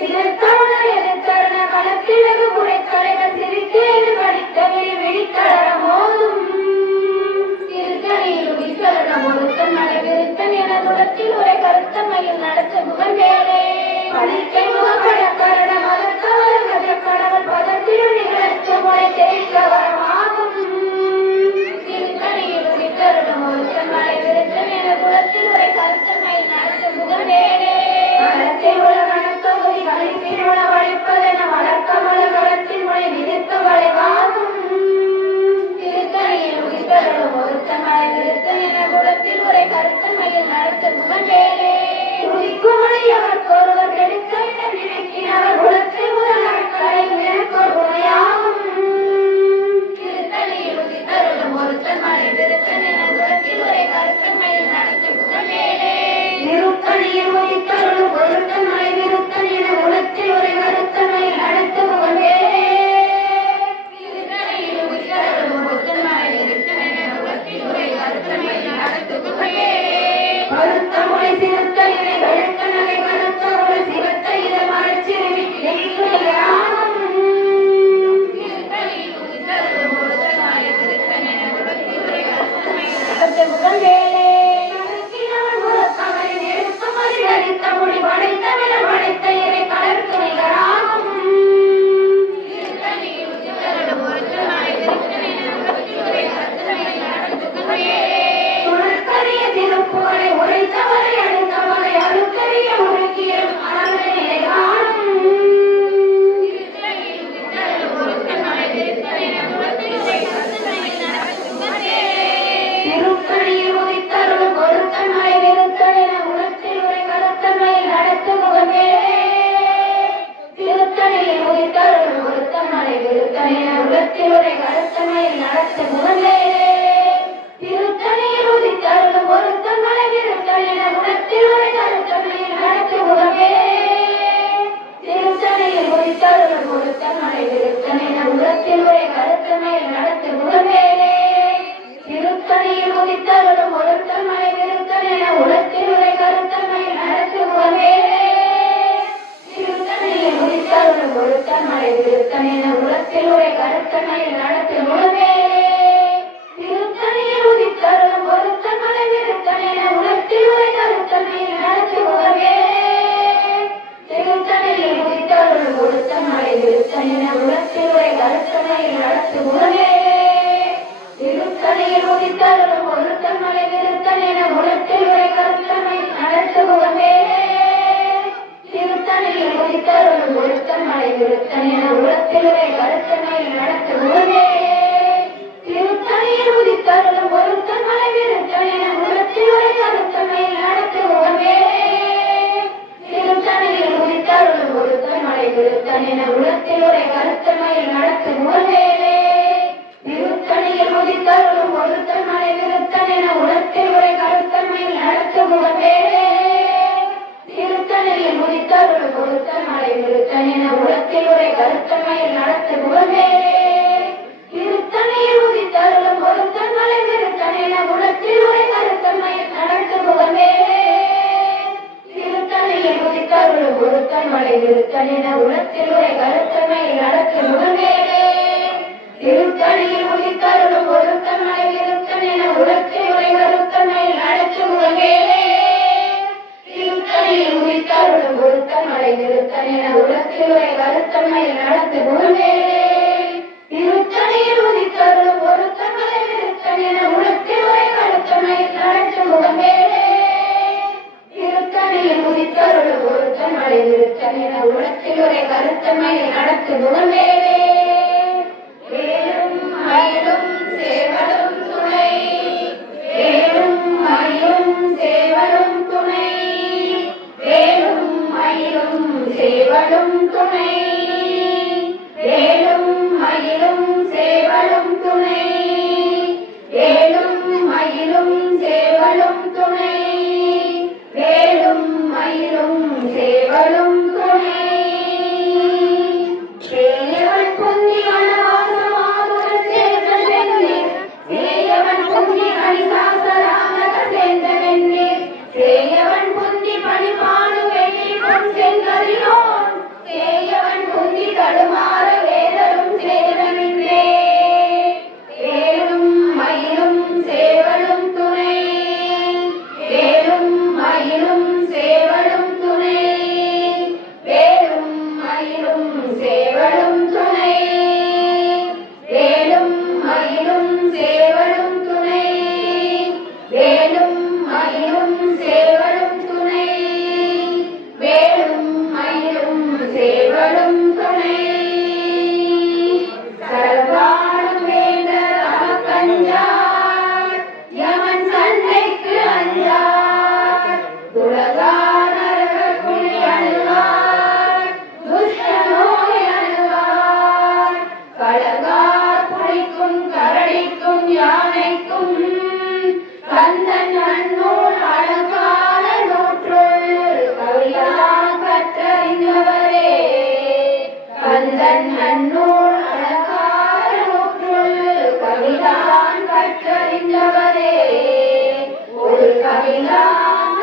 சிறுத்தருணர் எதிர்த்தருண களத்திலகு புடைக்கலைகள் சிரித்தேது படித்த விழித்தளர மோதும் திருத்தணியில் உதித்தருளும் ஒருத்தன் மலை விருத்தன் என குலத்தில் உரை கருத்தன் மயில் நடத்த புகழே பழிக்கை முகப்படக்கருட மதத்தவர் கதக்கடவுள் பதத்திலும் நிகழ்த்து முறை தெரிக்க வரமாகும் திருத்தணியில் உதித்தருளும் ஒருத்தன் மலை விருத்தன் என குலத்தில் உரை கருத்தன் மயில் நடத்த புகழே களத்தில் உள்ள கணத்தொகுதி கழிப்பில் உள்ள வழிப்பதென வழக்கமுள்ள களத்தின் மொழி விதித்து வளைவாகும் திருத்தணியில் உதித்தருளும் ஒருத்தன் மலை விருத்தன் என குலத்தில் உரை கருத்தன் மயில் நடத்த புகழே துதிக்குமொழியவர் ஒருவர் எடுக்க நினைக்கினவர் குலத்தில் முதல் அறக்கலை எனக்கொரு உரையாகும் திருத்தணியில் உதித்தருளும் ஒருத்தன் மலை விருத்தன் என குலத்தில் உரை கருத்தன் மயில் நடத்த புகழே திருத்தணியில் உதித்தருளும் ஒருத்தன் மலை விருத்தன் என குலத்தில் உரை கருத்தன் மயில் நடத்த புகழே மறுத்த மொழி சிறுத்த இணை வெளுத்த நகை கருத்த ஒரு சிவத்த இதை மறைச்சிருவி மொழி படைத்த விட படைத்த இறை கலர்க்கு நிகராகும் துணற்கரிய திருப்புகளை உரைத்தவரை அடுத்தவரை அழுக்கரிய உருக்கிய அறநிலை காணும் திருக்கணியில் உதித்தருளும் பொருத்தமலை விருத்தன உலகத்தில் உரை கருத்தமை நடத்துமுகமே திருத்தணியில் உதித்தருளும் பொருத்தமலை விருத்தன உலகத்தில் உரை கருத்தமை நடத்துமுகமே திருத்தணியில் உதித்தருளும் பொருத்தமலை விருத்தன உலகத்தில் உரை கருத்தமை நடத்துமுகமே திருத்தணியில் உதித்தருளும் பொருத்தமலை விருத்தன உலகத்தில் உரை கருத்தமை நடத்துமுகமே திருத்தணியில் உதித்தருளும் பொருத்தமலை விருத்தன உலகத்தில் உரை கருத்தமை நடத்துமுகமே திருத்தணியில் உதித்தருளும் பொருத்தமலை விருத்தன உலகத்தில் உரை கருத்தமை நடத்துமுகமே திருத்தணியில் உதித்தருளும் பொருத்தமலை விருத்தன உலகத்தில் உரை கருத்தமை நடத்துமுகமே திருத்தணியில் உதித்தருளும் பொருத்தமலை விருத்தன உலகத்தில் உரை கருத்தமை நடத்துமுகமே திருத்தணியில் உதித்தருளும் பொருத்தமலை விருத்தன உலகத்தில் உரை கருத்தமை நடத்துமுகமே திருத்தணியில் உதித்தருளும் பொருத்தமலை விருத்தன உலகத்தில் உரை கருத்தமை நடத்துமுகமே திருத்தணியில் உதித்தருளும் பொருத்தமலை விருத்தன உலகத்தில் உரை கருத்தமை நடத்துமுகமே திருத்தணியில் உதித்தருளும் பொருத்தமலை விருத்தன உலகத்தில் உரை கருத்தமை நடத்துமுகமே திருத்தணியில் உதித்தருளும் பொருத்தமலை விருத்தன உலகத்தில் உரை கருத்தமை நடத்துமுகமே திருத்தணியில் உதித்தருளும் பொருத்தமலை விருத்தன உலகத்தில் உரை கருத்தமை நடத்துமுகமே திருத்தணியில் உதித்தருளும் பொருத்தமலை விருத்தன உலகத்தில் உரை கருத்தமை நடத்துமுகமே திருத்தணியில் உதித்தருளும் பொருத்தமலை விருத்தன உலகத்தில் உரை கருத்தமை நடத்துமுகமே திருத்தணியில் உதித்தருளும் பொருத்தமலை விருத்தன உலகத்தில் உரை கருத்தமை நடத்துமுகமே திருத்தணியில் உதித்தருளும் பொருத்தமலை விருத்தன உலகத்தில் உரை கருத்தமை நடத்துமுகமே திருத்தணியில் உதித்தருளும் பொருத்தமலை விருத்தன உலகத்தில் உரை கருத்தமை நடத்துமுகமே திருத்தணியில் உதித்தருளும் பொருத்தமலை விருத்தன உலகத்தில் உரை கருத்தமை நடத்துமுகமே வேலும் மயிலும் சேவலும் துணை வேலும் மயிலும் சேவலும் துணை வேலும் மயிலும் சேவலும் துணை வேலும் மயிலும் சேவலும் துணை வேலும் மயிலும் சேவலும் துணை வேலும் மயிலும் சேவலும் துணை சேயவன் பொன்னி வனவாசமாகுடன் சேர்ந்த வெண்ணீர் சேயவன் பொன்னி கணிசாசராமக சேர்ந்த வெண்ணீர் சேயவன் பொன்னி பணிபாடு வெள்ளி பொன் செங்கதிரோன் சேயவன் பொன்னி தடுமாற வேதரும் சேரமின்றே வேலும் மயிலும் சேவலும் துணை வேலும் மயிலும் சேவலும் துணை வேலும் மயிலும் சேவலும் துணை வேலும் மயிலும் சேவலும் துணை வேலும் மயிலும் சேவலும் துணை வேலும் மயிலும் சேவலும் துணை சரவாடும் வேந்த அமக்கஞ்சார் யமன் சண்டைக்கு அஞ்சார் உலகானர்கள் குழி அழுவார் துஷ்ட நோய் அழுவார் கழகார் புலிக்கும் கரடிக்கும் யானைக்கும் கந்தன் நன்னூல் அலங்கார நூற்றுள் கவியான் கற்றறிந்தவரே கந்தன் நன்னூல் அலங்கார நூற்றுள் கவிதான் கற்றறிந்தவரே ஒரு கவிதான்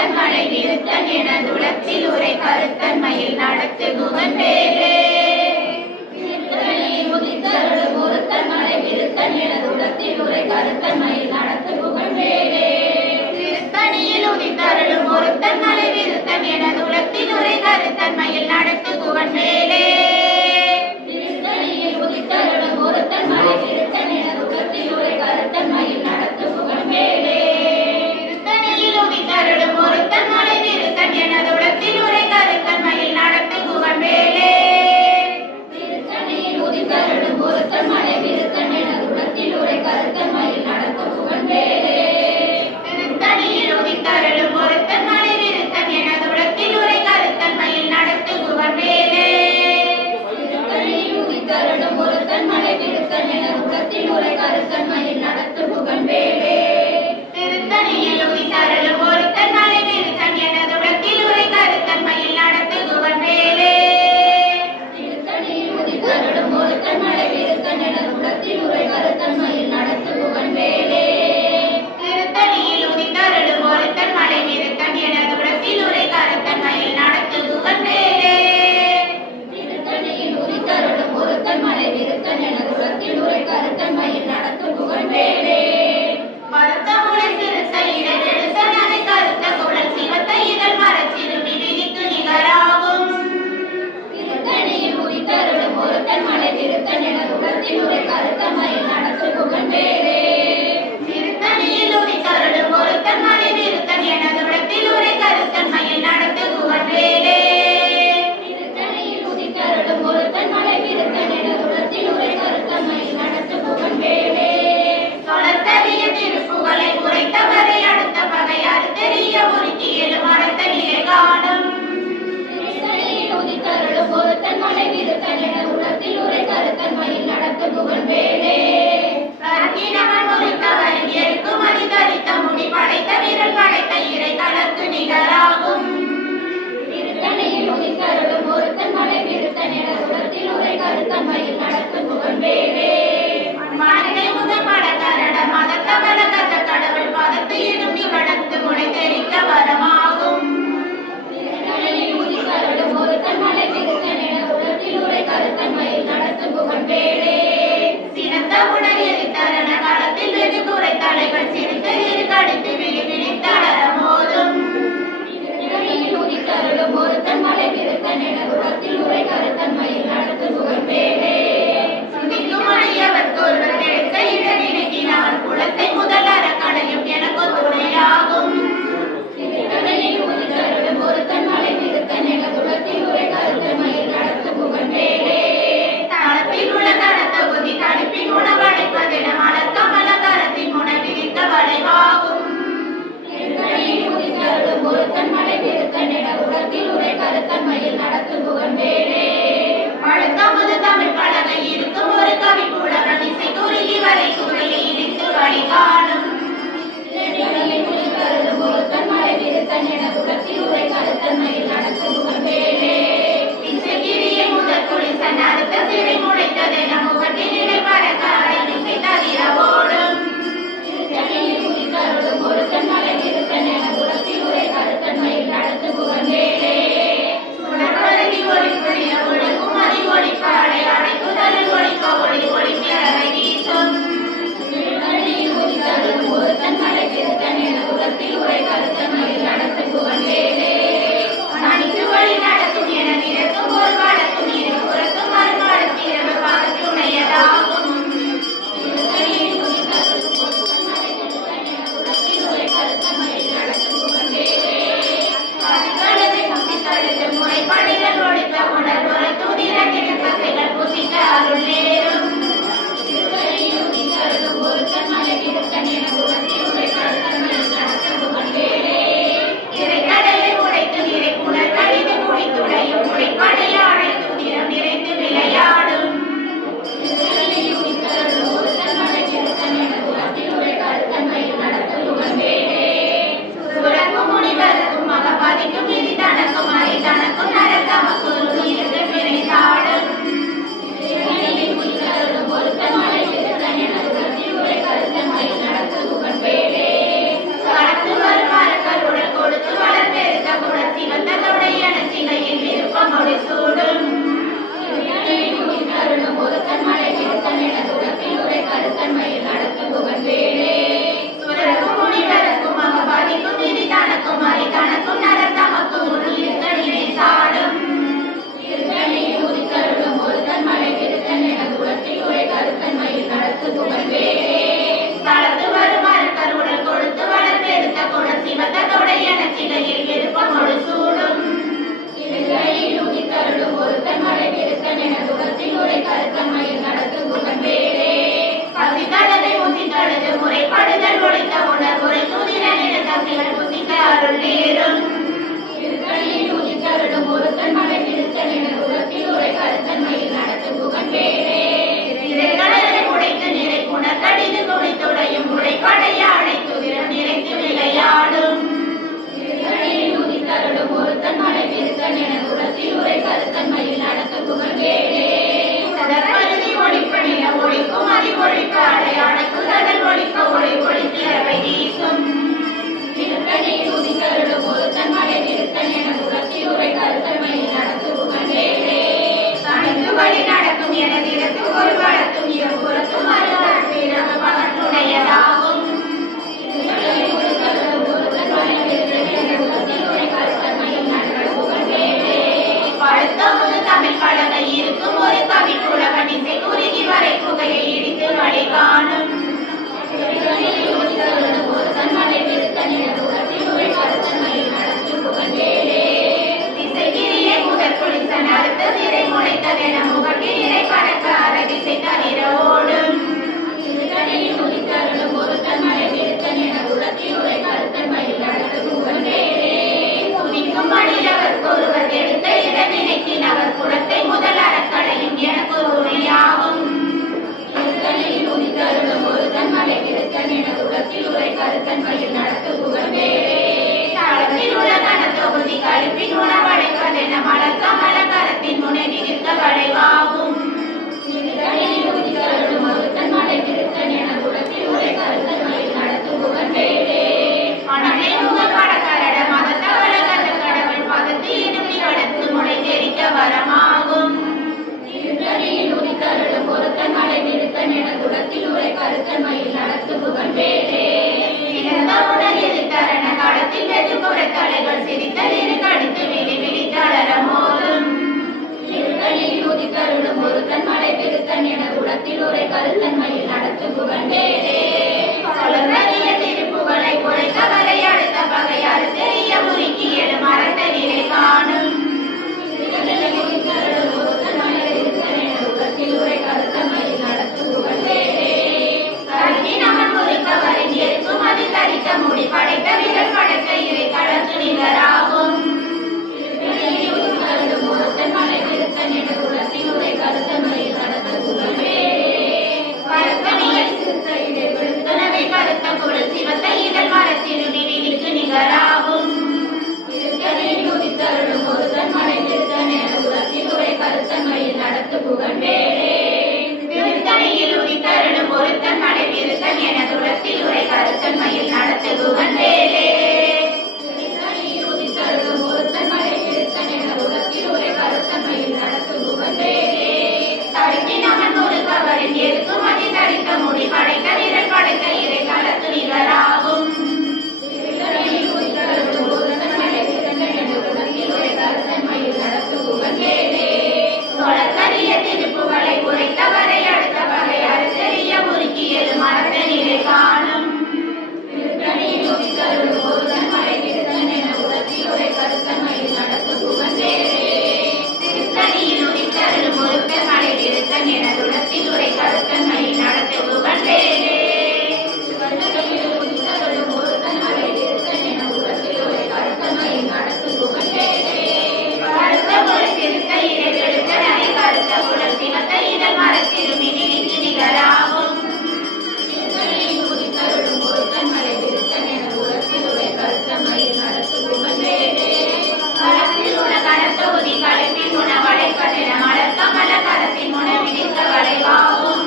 ஒருத்தன் மலை விருத்தன் எனதுளத்தில் உரை கருத்தன்மையில் நடத்து குகன் வேலே திருத்தணியில் உதித்தருளும் ஒருத்தன் மலை விருத்தன் எனதுளத்தில் உரை கருத்தன்மையில் நடத்து குகன் வேலே திருத்தணியில் உதித்தருளும் ஒருத்தன் மலை விருத்தன் எனதுளத்தில் உரை கருத்தன்மையில் நடத்து குகன் வேலே திருத்தணியில் உதித்தருளும் ஒருத்தன் மலை விருத்தன் எனதுளத்தில் உரை கருத்தன்மையில் நடத்து குகன் வேலே திருத்தணியில் உதித்தருளும் ஒருத்தன் மலை விருத்தன் எனதுளத்தில் உரை கருத்தன்மையில் நடத்து குகன் வேலே திருத்தணியில் உதித்தருளும் ஒருத்தன் மலை விருத்தன் எனதுளத்தில் உரை கருத்தன்மையில் நடத்து குகன் வேலே திருத்தணியில் உதித்தருளும் ஒருத்தன் மலை விருத்தன் எனதுளத்தில் உரை கருத்தன்மையில் நடத்து குகன் வேலே திருத்தணியில் உதித்தருளும் ஒருத்தன் மலை விருத்தன் எனதுளத்தில் உரை கருத்தன்மையில் நடத்து குகன் வேலே திருத்தணியில் உதித்தருளும் ஒருத்தன் மலை விருத்தன் எனதுளத்தில் உரை கருத்தன்மையில் நடத்து குகன் வேலே திருத்தணியில் உதித்தருளும் ஒருத்தன் மலை விருத்தன் எனதுளத்தில் உரை கருத்தன்மையில் நடத்து குகன் வேலே திருத்தணியில் உதித்தருளும் ஒருத்தன் மலை விருத்தன் எனதுளத்தில் உரை கருத்தன்மையில் நடத்து குகன் வேலே திருத்தணியில் உதித்தருளும் ஒருத்தன் மலை விருத்தன் எனதுளத்தில் உரை கருத்தன்மையில் நடத்து குகன் வேலே மறுத்த முளை சிறுத்த இடர் எழுத்த நனை கருத்த குழல் சிவத்த இதழ் மரச்சிறுமி விழிக்கு நிகராகும் திருத்தணியில் உதித்தருளும் ஒருத்தன் மலை விருத்தன் எனதுளத்தில் உரை கருத்தன்மையில் நடத்து குகன் வேலே திருத்தணியில் உதித்தருளும் ஒருத்தன் மலை விருத்தன் எனதுளத்தில் உரை கருத்தன்மையில் நடத்து குகன் வேலே திருத்தணியில் உதித்தருளும் ஒருத்தன் மலை விருத்தன் எனதுளத்தில் உரை கருத்தன்மையில் நடத்து குகன் வேலே தொடர்த்தறிய திருப்புகளை உரைத்தவரை அடுத்த பகை அறுத்தறிய உருக்கி எழும் அடுத்த நிலை காணும் திருத்தணியில் உதித்தருளும் ஒருத்தன் மலை விருத்தன் எனதுளத்தில் உரை கருத்தன்மையில் நடத்து குகன் வேலே கரத்தினவன் உரைத்தவரின் எருக்கும் அதிதரித்த முடி படைத்த வீரல் படைத்த இறை கலர்க்கு நிகராகும் திருத்தணியில் உதித்தருளும் ஒருத்தன் மலை விருத்தன் எனதுளத்தில் உரை கருத்தன்மையில் நடத்து குகன் வேலே மனதை முதல் மடக்கரட மதத்தவர கத்த கடவுள் பதத்து இடும் நிகழ்த்து முனை தெரிக்க வரமாகும் திருத்தணியில் உதித்தருளும் ஒருத்தன் மலை விருத்தன் எனதுளத்தில் உரை கருத்தன்மையில் நடத்து குகன் வேலே சினந்த உணர் எரித்தரண களத்தில் வெகு குறை தலைகள் சிரித்து இரு கடித்து விழி பிடித்தளர மோதும் திருத்தணியில் உதித்தருளும் ஒருத்தன் மலை விருத்தன் எனதுளத்தில் உரை கருத்தன்மையில் நடத்து குகன் வேலே சுதிக்கும் மலை கருத்தன்மையில் நடத்து புகழ்ந்தேனே. வளர்ந்தறிய திருப்புகழை உரைத்த வரை அடுத்த பகையாறு தெரிய முறுக்கி எழும் மரத்த நிலை காணும் கருத்தன்மையில் நடத்து புகழ்ந்தேனே. கருத்தி நமன் முறுக்கவரின் இருக்கும் அது தரித்த முடி படைத்த விரல் படைத்த இறை கடத்து நிகராகும் கருத்தன்மையில் நடத்து புகழ்ந்தேனே. பரத்தனியை சிறுத்த இடை விழுத்தனவை கருத்த குரல் சிவத்த இதழ் மரத்திருமி விழிக்கு நிகராகும் கருத்தன்மையில் நடத்து புகழ்ந்தேனே. திருத்தணியில் உதித்தருளும் ஒருத்தன் மலை விருத்தன் என துளத்தில் உரை கருத்தன்மையில் நடத்து புகழ்ந்தேனே. தடுக்கி நமன் முறுக்கவரின் இருக்கும் அதி தரித்த முடி படைத்த விரல் படைத்த இறை களத்து நிகராகும் சொலக்கரிய திருப்புகளை உரைத்த வரை அடுத்த வகை அறுத்தறிய முறுக்கி எழும் மரத்த நிலை காணும் திருத்தணியில் உதித்தருளும் ஒருத்தன் மலை விருத்தன் என துளத்தில் உரை கருத்தன்மையில் நடத்து புகழ்ந்தேனே. கருத்த குரல் சிறுத்த இடை வெளுத்த நரை கருத்த குரல் சிவத்த இதழ் மரத்திருமி விழிக்கு நிகராகும் களத்தில் உள்ள கடத்த உதி களைப்பின் உணவளை கதிர மலர்த்த மல கரத்தின் உண விழித்த வளைவாகும்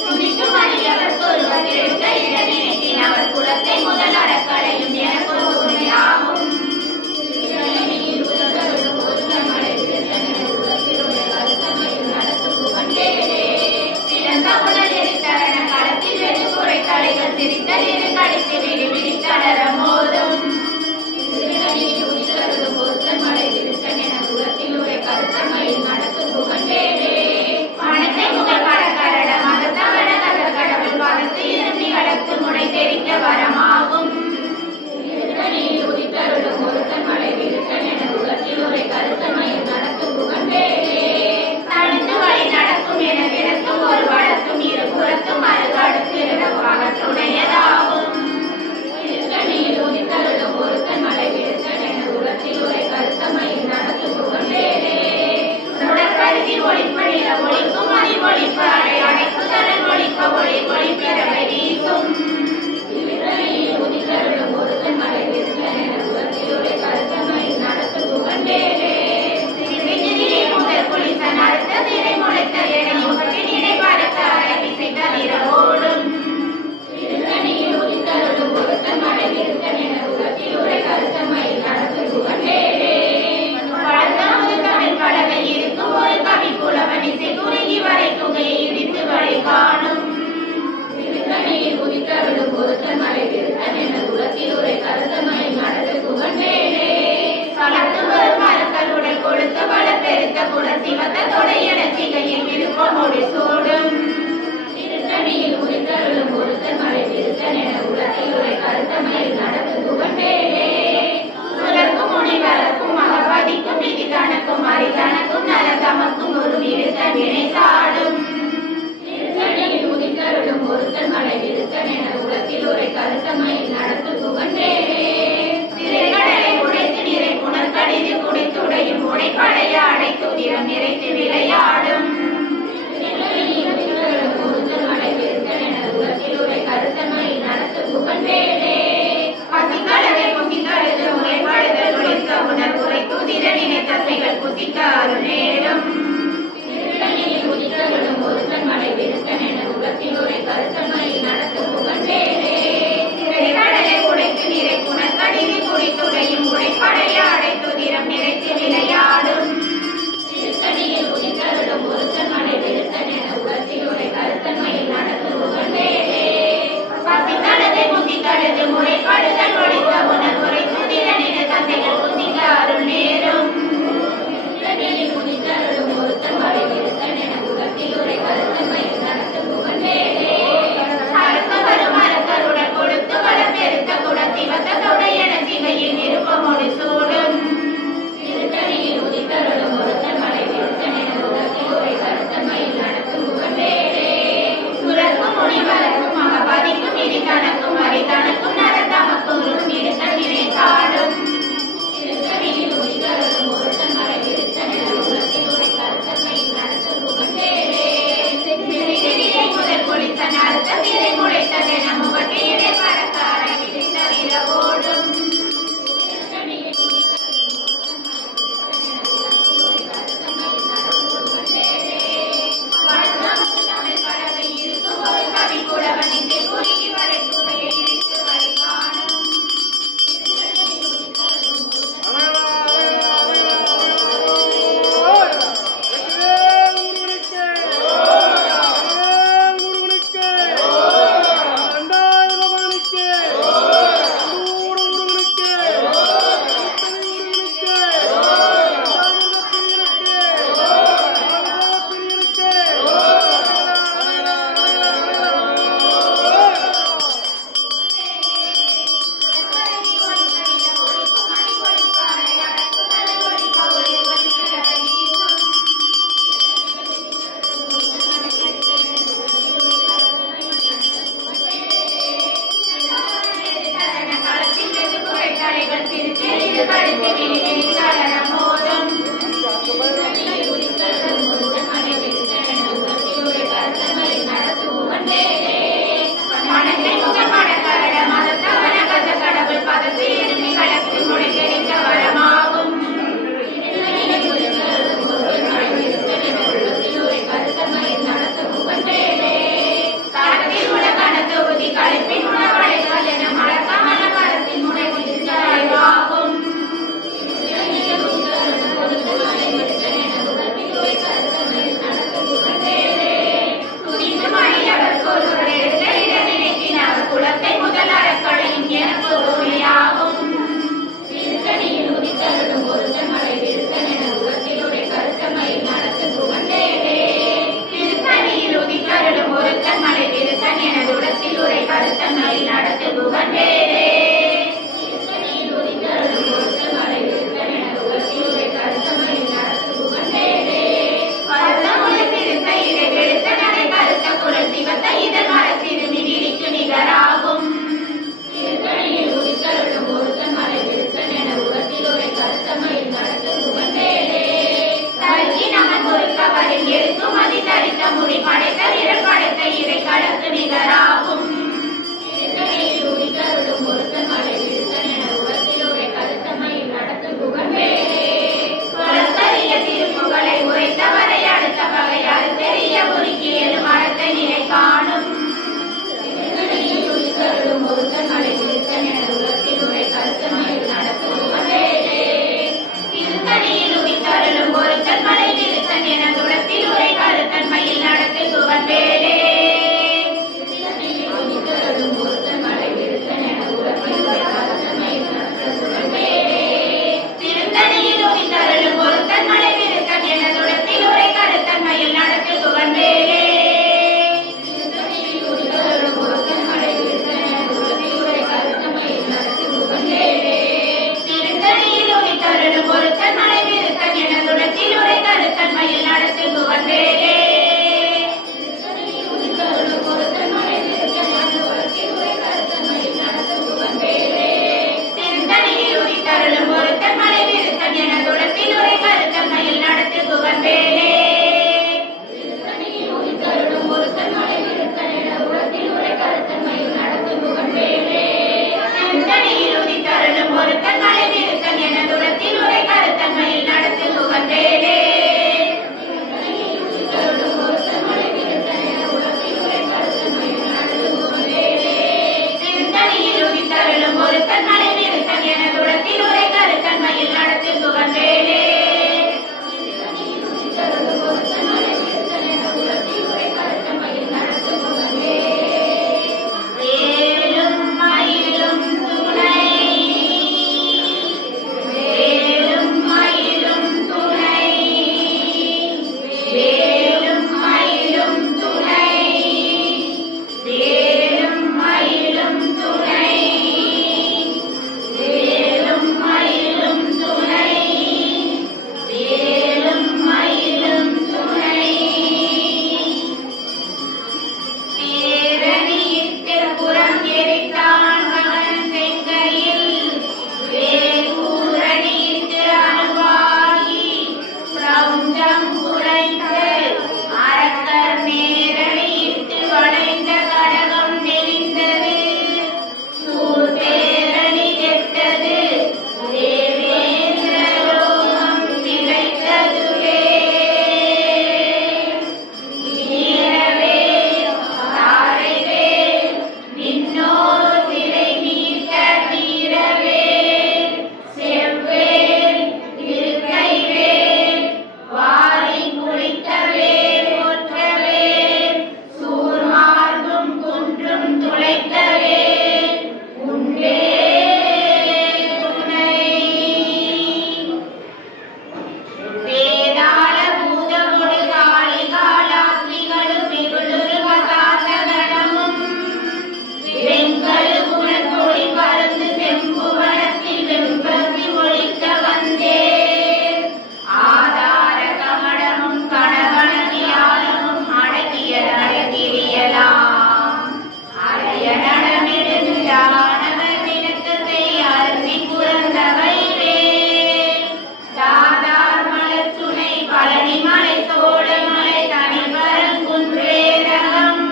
துணிக்கு மணியவர் சொல்வது எடுத்த இடநினைத்தின் அவர் குலத்தை முதல் அறக்களையும் எனக்கு துணையாகும் சிறந்த உடல் எரித்தரண களத்தில் வெகு குறை தலைகள் சிரித்தல் இரு கடித்து விழி விழித்தளர மோதும் மனத்தை முகல் கடற்கரட மதத்தவன கதர் கடவுள் வளர்த்து இருந்து கடத்து முனை தெரிக்க வரமாகும் தடுத்து வழி நடக்கும் என விளக்கும் ஒரு வளர்த்தும் இரு புறத்தும் அருகு அடுத்து அகற்றுடையதாகும் உடற்கருதி ஒளிப்பு நில ஒளிக்கும் மதி ஒளிப்பு அடை அடைப்பு தடல் ஒளிப்ப ஒளி ஒளிப்பிறவை வீசும் சிறுவிதிலே முதல் குளிசன் அறுத்த சிறை முளைத்த எடை முகட்டின் இடை பறக்க அழகிசை தவிர ஓடும் வளர்ந்த தமிழ் பலகை இருக்கும் ஒரு கவி புலவன் இசை குறுகி வரை புகையை இடித்து வழி காணும் சலத்துவர் மரக்கருடல் கொடுத்த பல பெருத்த குல சிவத்த தொடையட சிகையில் விருப்பமொழி சூடும் உலர்க்கும் முடி வளர்க்கும் மகபதிக்கும் விதி தனக்கும் அரிதனக்கும் நல தமக்கும் ஒரு விருத்த வினை சாடும் திரைக்கடலை உடைத்து நிறை புனர்கடிது குடித்துடையும் உடைப்படைய அடைத்துதிரம் நிறைத்து விளையாடும் உரை கருத்தன்மையில் நடத்து குகன் வேலே நிகராகும் எழுத்துமதி தரித்த முடி படைத்த விரல் படைத்த இறை கடத்து நிகராகும் திருப்புகளை உரைத்தவரை அடுத்த வகையால் தெரிய உருக்கியது மரத்தை நிலை காணும் திருத்தணியில் உயிர்த்தருளும் ஒருத்தன் மலை விருத்தன் என துளத்தில் உரை கருத்தன்மையில் நடத்து குகன் வேலே திருத்தணியில் உயிர்த்தருளும் ஒருத்தன் மலை விருத்தன் என துளத்தில் உரை கருத்தன்மையில் நடத்து குகன் வேலே திருத்தணியில் உயிர்த்தருளும் ஒருத்தன் மலை விருத்தன் என துளத்தில் உரை கருத்தன்மையில் நடத்து குகன் வேலே திருத்தணியில் உயிர்த்தருளும் ஒருத்தன் மலை விருத்தன் என துளத்தில் உரை கருத்தன்மையில் நடத்து குகன் வேலே திருத்தணியில் உதித்தருளும் ஒருத்தன் மலை விருத்தன் என துளத்தில் உரை கருத்தன்மையில் நடத்து குகன் வேலே திருத்தணியில் உதித்தருளும் ஒருத்தன் மலை விருத்தன் என துளத்தில் உரை கருத்தன்மையில் நடத்து குகன் வேலே வேலும் மயிலும் துணை வேலும் மயிலும் துணை வேலும் மயிலும் துணை வேலும் மயிலும் துணை வேலும் மயிலும் துணை வேலும் மயிலும் துணை பேரணியில் திருப்புறம் எரித்தான் மகன் செங்கையில் வேகூரணியிட்டு அணுவாகி பிரபஞ்சம் குலைந்து அரக்கர் நேரணியிட்டு வளைந்த கடகம் நெளிந்தது சூர்பேரணி கெட்டது தேவேந்திர லோகம் திளைத்ததுவே வீரவே தாரைவே நின்னோர் திரை மீட்ட வீரவே செவ்வேல் இருக்கைவே வாரி குளித்தவே போற்றவே சூர்மார்பும் குன்றும் துளைத்தவே உண்டே துணை வேதாள பூதமுடு காளி காலாத்ரிகளும் வெகுளுரு வசாசகணமும் வெங்கலு குணத்தொழி பருந்து செம்புவனத்தில் வெம்பசி ஒழிக்க வந்தே ஆதார கமடமும் கணவன வியாழமும் அடக்கிய அழகிரியலாம் அடைய நடமிடுந்தானவர் நிலத்தத்தை அருந்தி புறந்தவைவே தாதார் மலச்சுனை பழனி மலை சோழமலை தனிபரங்குன்றேரகம்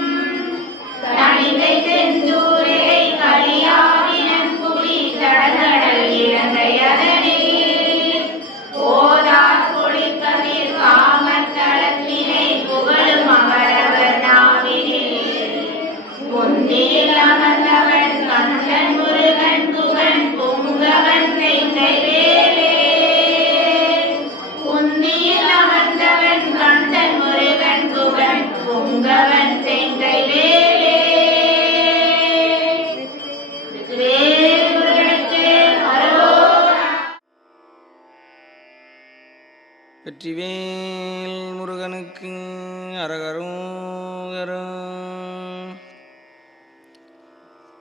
தனிகை செந்தூரே கலியாவினன் புவி தடகடல் இலங்கை அதனில் போதார் பொழிக்கதிர் காமத்தளத்தினை புகழும் அவரவர் நாவினில் பொந்தியில் அமர்ந்தவன் கந்தன் முருகன் குகன் பொங்கவன் செங்கை வேலே பொந்தியில் அமர்ந்தவன் கந்தன் முருகன் குகன் பொங்கவன் செங்கை வேலே வேல் முருகனுக்கு அரோகரா. வெற்றிவேல் முருகனுக்கு அரகரோகரம்.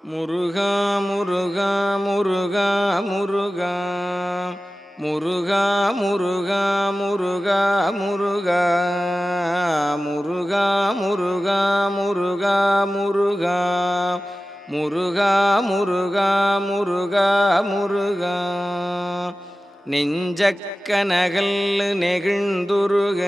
முருகா முருகா முருகா முருகா முருகா முருகா முருகா முருகா முருகா முருகா முருகா முருகா முருகா முருகா முருகா முருகா நெஞ்சக்கனகல் நெகிழ்ந்துருக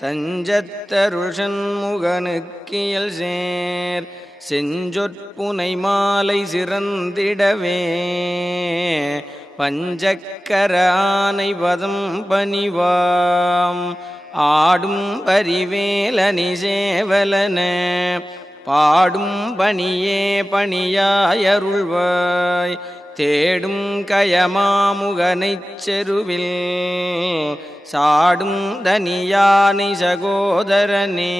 தஞ்சத்தருள் சண்முகனுக்கியல் சேர் செஞ்சொற்புனை மாலை சிறந்திடவே பஞ்சக்கர ஆனை பதம் பணிவாம் ஆடும் பரிவேலனி சேவலன பாடும் பணியே பணியாயருள்வாய் தேடும் கயமாமுகனைச் செருவில் சாடும் தனியானை சகோதரனே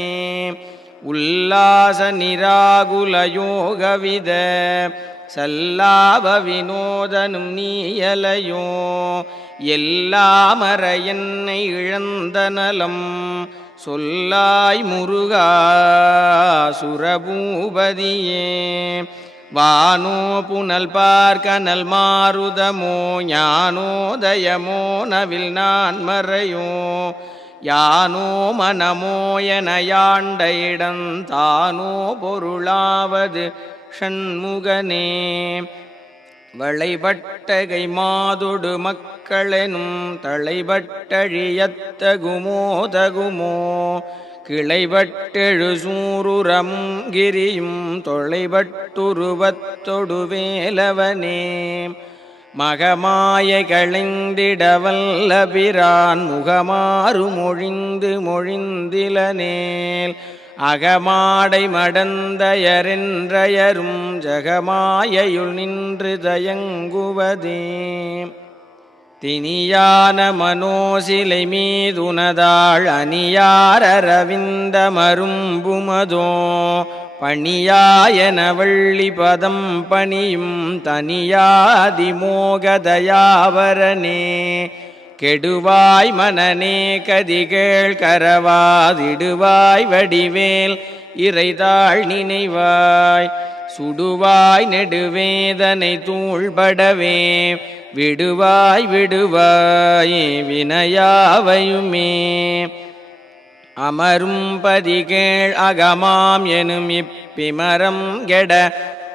உல்லாச நிராகுல யோகவித சல்லாப வினோதனும் நீயலையோ எல்லாமற என்னை இழந்த நலம் சொல்லாய் முருகா சுரபூபதியே வானோ புனல் பார்க்கனல் மாருதமோ ஞானோதயமோ நவில் நான் மறையோ யானோ மனமோ என யாண்ட இடந்தானோ பொருளாவது ஷண்முகனே வளைபட்டகை மாதொடு மக்களெனும் தளைபட்டழியத்தகுமோ தகுமோ கிளைபட்டெழு சூருரமும் கிரியும் தொலைபட்டுருவத்தொடு வேலவனே மகமாய களைந்திடவல்ல பிரான் முகமாறு மொழிந்து மொழிந்திலனேல் அகமாடை மடந்தயரென்றயரும் ஜகமாயையுள் நின்று தயங்குவதே தினியான மனோசிலை மீதுனதாள் அணியாரரவிந்த மரும்புமதோ பணியாயன வள்ளி பதம் பணியும் தனியாதிமோகதயாவரனே கெடுவாய் மனநே கதிகேள் கரவாதிடுவாய் வடிவேல் இறைதாள் நினைவாய் சுடுவாய் நெடுவேதனை தூள்படவே விடுவாய் விடுவாய் வினையாவையுமே அமரும் பதிகேள் அகமாம் எனும் இப்பிமரம் கெட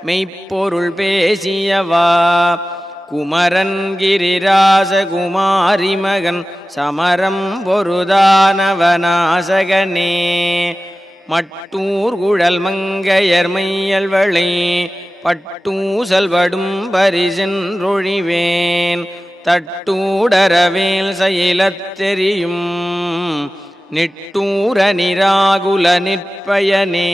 மெய்ப்பொருள் பேசியவா குமரன் கிரிராச குமாரி மகன் சமரம் பொருதானவனாசகனே மட்டூர் குழல் மங்கையர் மையல்வளை பட்டூசல் வடும் பரிசென்றொழிவேன் தட்டூடரவேல் செயலத் தெரியும் நிட்டூர நிராகுல நிற்பயனே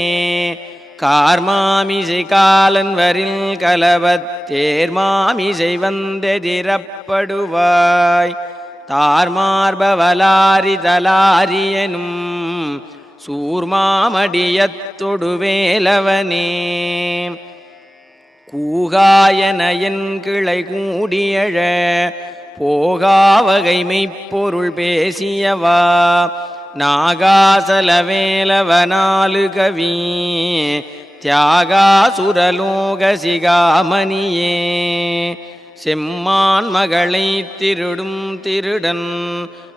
கார்மாமிசை காலன் வரில் கலவத் தேர்மாமிசை வந்தெதிரப்படுவாய் தார்மார்பவலாரி தலாரியனும் சூர்மாமடியத்தொடு வேலவனே கூகாயன என் கிளை கூடியழ போகாவகை மெய்ப்பொருள் பேசியவா நாகாசலவேலவனாலு கவி தியாகாசுரலோக சிகாமணியே செம்மான் மகளை திருடும் திருடன்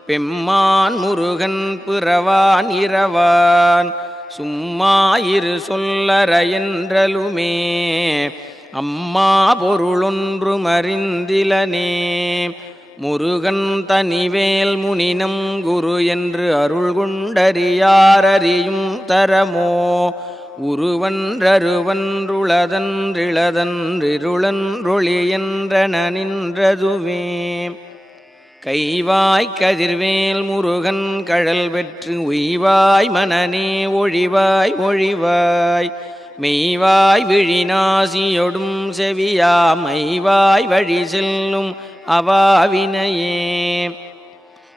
பெம்மான் முருகன் பிறவான் இரவான் சும்மாயிரு சொல்லற என்றலுமே அம்மா பொருளொன்று மறிந்திலனே முருகன் தனிவேல் முனினம் குரு என்று அருள் கொண்டறியாரறியும் தரமோ உருவன்றருவன்றுளதன்றிளதன்றிருளன்றொளி என்றன நின்றதுவே கைவாய் கதிர்வேல் முருகன் கழல் பெற்று உய்வாய் மனநே ஒழிவாய் ஒழிவாய் மெய்வாய் விழிநாசியொடும் செவியா மைவாய் வழி செல்லும் அவாவினையே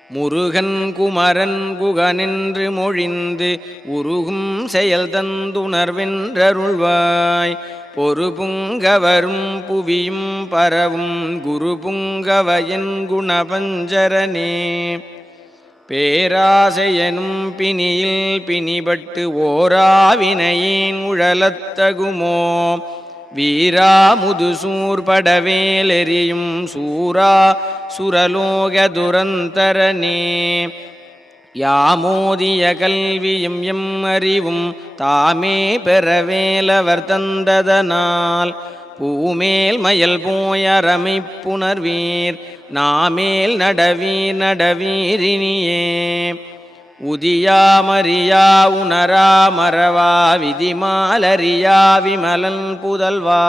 முருகன் குமரன் குகனென்று மொழிந்து உருகும் செயல் தந்துணர்வென்றருள்வாய் பொறுபுங்கவரும் புவியும் பரவும் குரு புங்கவயன் குணபஞ்சரனே பேராசையனும் பிணியில் பிணிபட்டு ஓராவினையேன் உழலத்தகுமோ வீரா முதுசூர் படவேலெறியும் சூரா சுரலோக துரந்தரனே யாமோதிய கல்வியும் எம் அறிவும் தாமே பெறவேலவர் தந்ததனால் பூமேல் மயல் போயரமை புணர்வீர் நாமேல் நடவீர் நடவீரினியே உதியாமறியா உணரா மறவா விதிமாலறியா விமலன் புதல்வா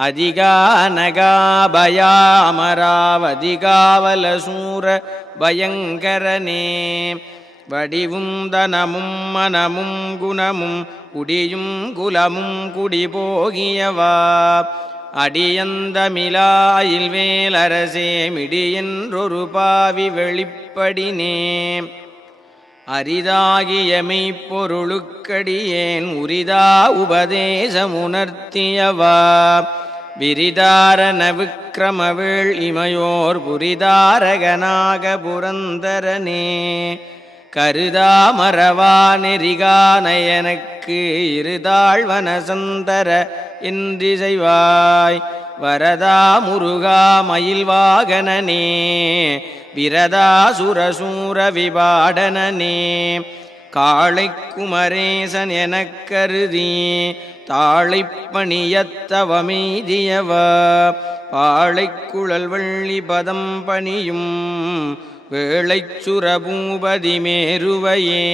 அதிகா நகாபயா அமராவதிகாவல சூர பயங்கரனே வடிவும் தனமும் மனமும் குணமும் குடியும் குலமும் குடிபோகியவா அடியந்தமிலாயில் வேலரசே மிடியென்றொரு பாவி வெளிப்படினே அரிதாகிய மெய்ப்பொருளுக்கடியேன் உரிதா உபதேசமுணர்த்தியவா விரிதாரண விக்கிரமவேள் இமையோர் புரிதாரகனாக புரந்தரனே கருதா மறவா நெறிகானயனக்கு இருதாழ்வன சந்தர என்றிசைவாய் வரதா முருகா மயில்வாகனனே விரதா சுரசூர விபாடனனே காளை குமரேசன் எனக் கருதி தாழைப்பணியத்தவமெய்தியவ பாழைக்குழல் வள்ளி பதம் பணியும் வேளைச்சுரபூபதி மேருவையே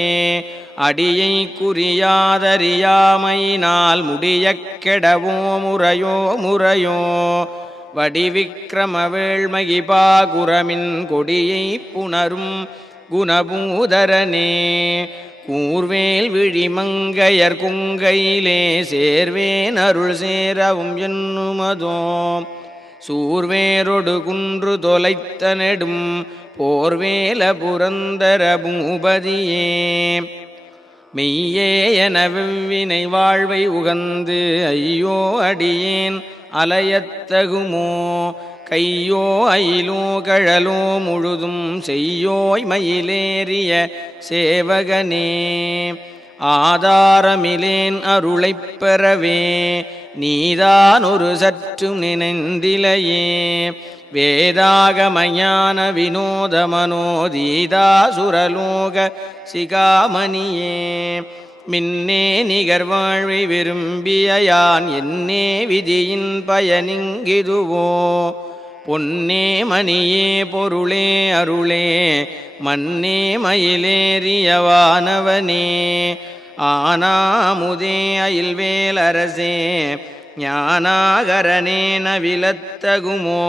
அடியை குறியாதறியாமையினால் முடியக் கெடவோ முறையோ முறையோ வடிவிக்கிரம வேள்மகிபாகுரமின் கொடியை புணரும் குணபூதரனே கூர்வேல் விழிமங்கையர் குங்கையிலே சேர்வேன் அருள் சேரவும் என்னுமதோ சூர்வேரொடு குன்று தொலைத்த நெடும் போர்வேல புரந்தர பூபதியே மெய்யே என வெவ்வினை வாழ்வை உகந்து ஐயோ அடியேன் அலையத்தகுமோ கையோ அயிலோ கழலோ முழுதும் செய்யோய் மயிலேறிய சேவகனே ஆதாரமிலேன் அருளைப் பெறவே நீதான் ஒரு சற்று நினைந்திலையே வேதாகமஞான வினோத மனோதீதா சுரலோக சிகாமணியே மின்னே நிகர் வாழ்வை விரும்பிய யான் என்னே விதியின் பயனிங்கிதுவோ பொன்னே மணியே பொருளே அருளே மன்னே மயிலேறியவானவனே ஆனாமுதே அயில்வேலரசே ஞானாகரனே நவிலத்தகுமோ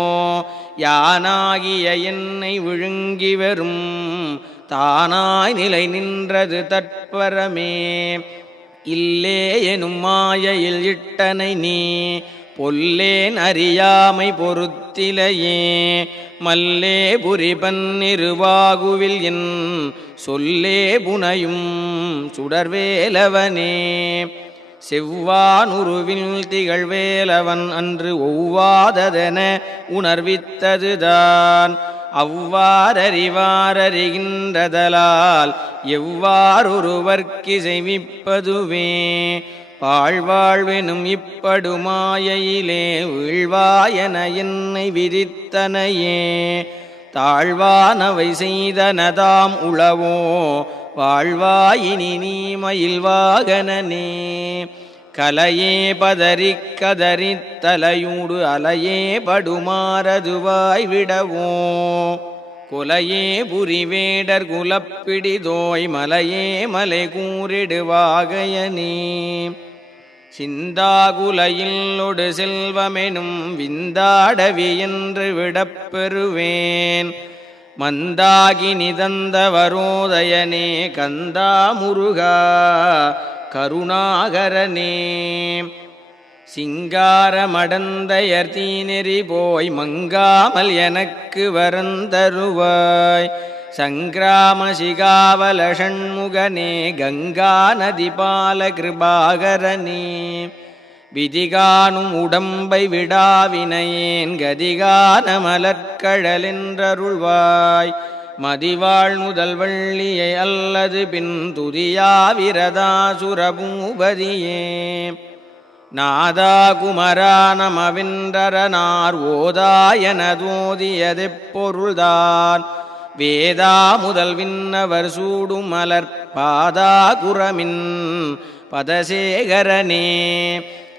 யானாகிய என்னை விழுங்கி வரும் தானாய் நிலை நின்றது தற்பரமே இல்லே எனும் மாயையில் இட்டனை நீ பொல்லேன் அறியாமை பொறுத்திலையே மல்லே புரிபன்னிருவாகுவில் என் சொல்லே புனையும் சுடர்வேலவனே செவ்வானுருவில் திகழ்வேலவன் அன்று ஒவ்வாததென உணர்வித்ததுதான் அவ்வாறறிவாரறிகின்றதலால் எவ்வாறொருவர்க்கு செய்விப்பதுவே பாழ்வாழ்வெனும் இப்படுமாயையிலே வீழ்வாயென என்னை விதித்தனையே தாழ்வானவை செய்தனதாம் உளவோ வாழ்வாயினி நீ மயில்வாகனனே கலையே பதறிக் கதறித் தலையூடு அலையே படுமாறதுவாய் விடவோ கொலையே புரிவேடர் குலப்பிடிதோய் மலையே மலை கூறிடுவாகையனே சிந்தாகுலையில்லொடு செல்வமெனும் விந்தாடவி என்று விடப்பெறுவேன் மந்தாகி நிதந்தவரோதயனே கந்தா முருகா கருணாகரனே சிங்காரமடந்தையர் தீநெறி போய் மங்காமல் எனக்கு வரந்தருவாய் சங்கிராம சிகாவல ஷண்முகனே கங்கா நதி பால கிருபாகரனே விதிகானும் உடம்பை விடாவினையேன் கதிகான மலர்கழலென்றருள்வாய் மதிவாழ் முதல் வள்ளியை அல்லது பின் துதியாவிரதா சுரபூபதியே நாதா குமரா நமவென்றரனார் ஓதாயனதோதியதெப்பொருள்தான் வேதா முதல் விண்ணவர் சூடும் மலர் பாதா குரமின் பதசேகரனே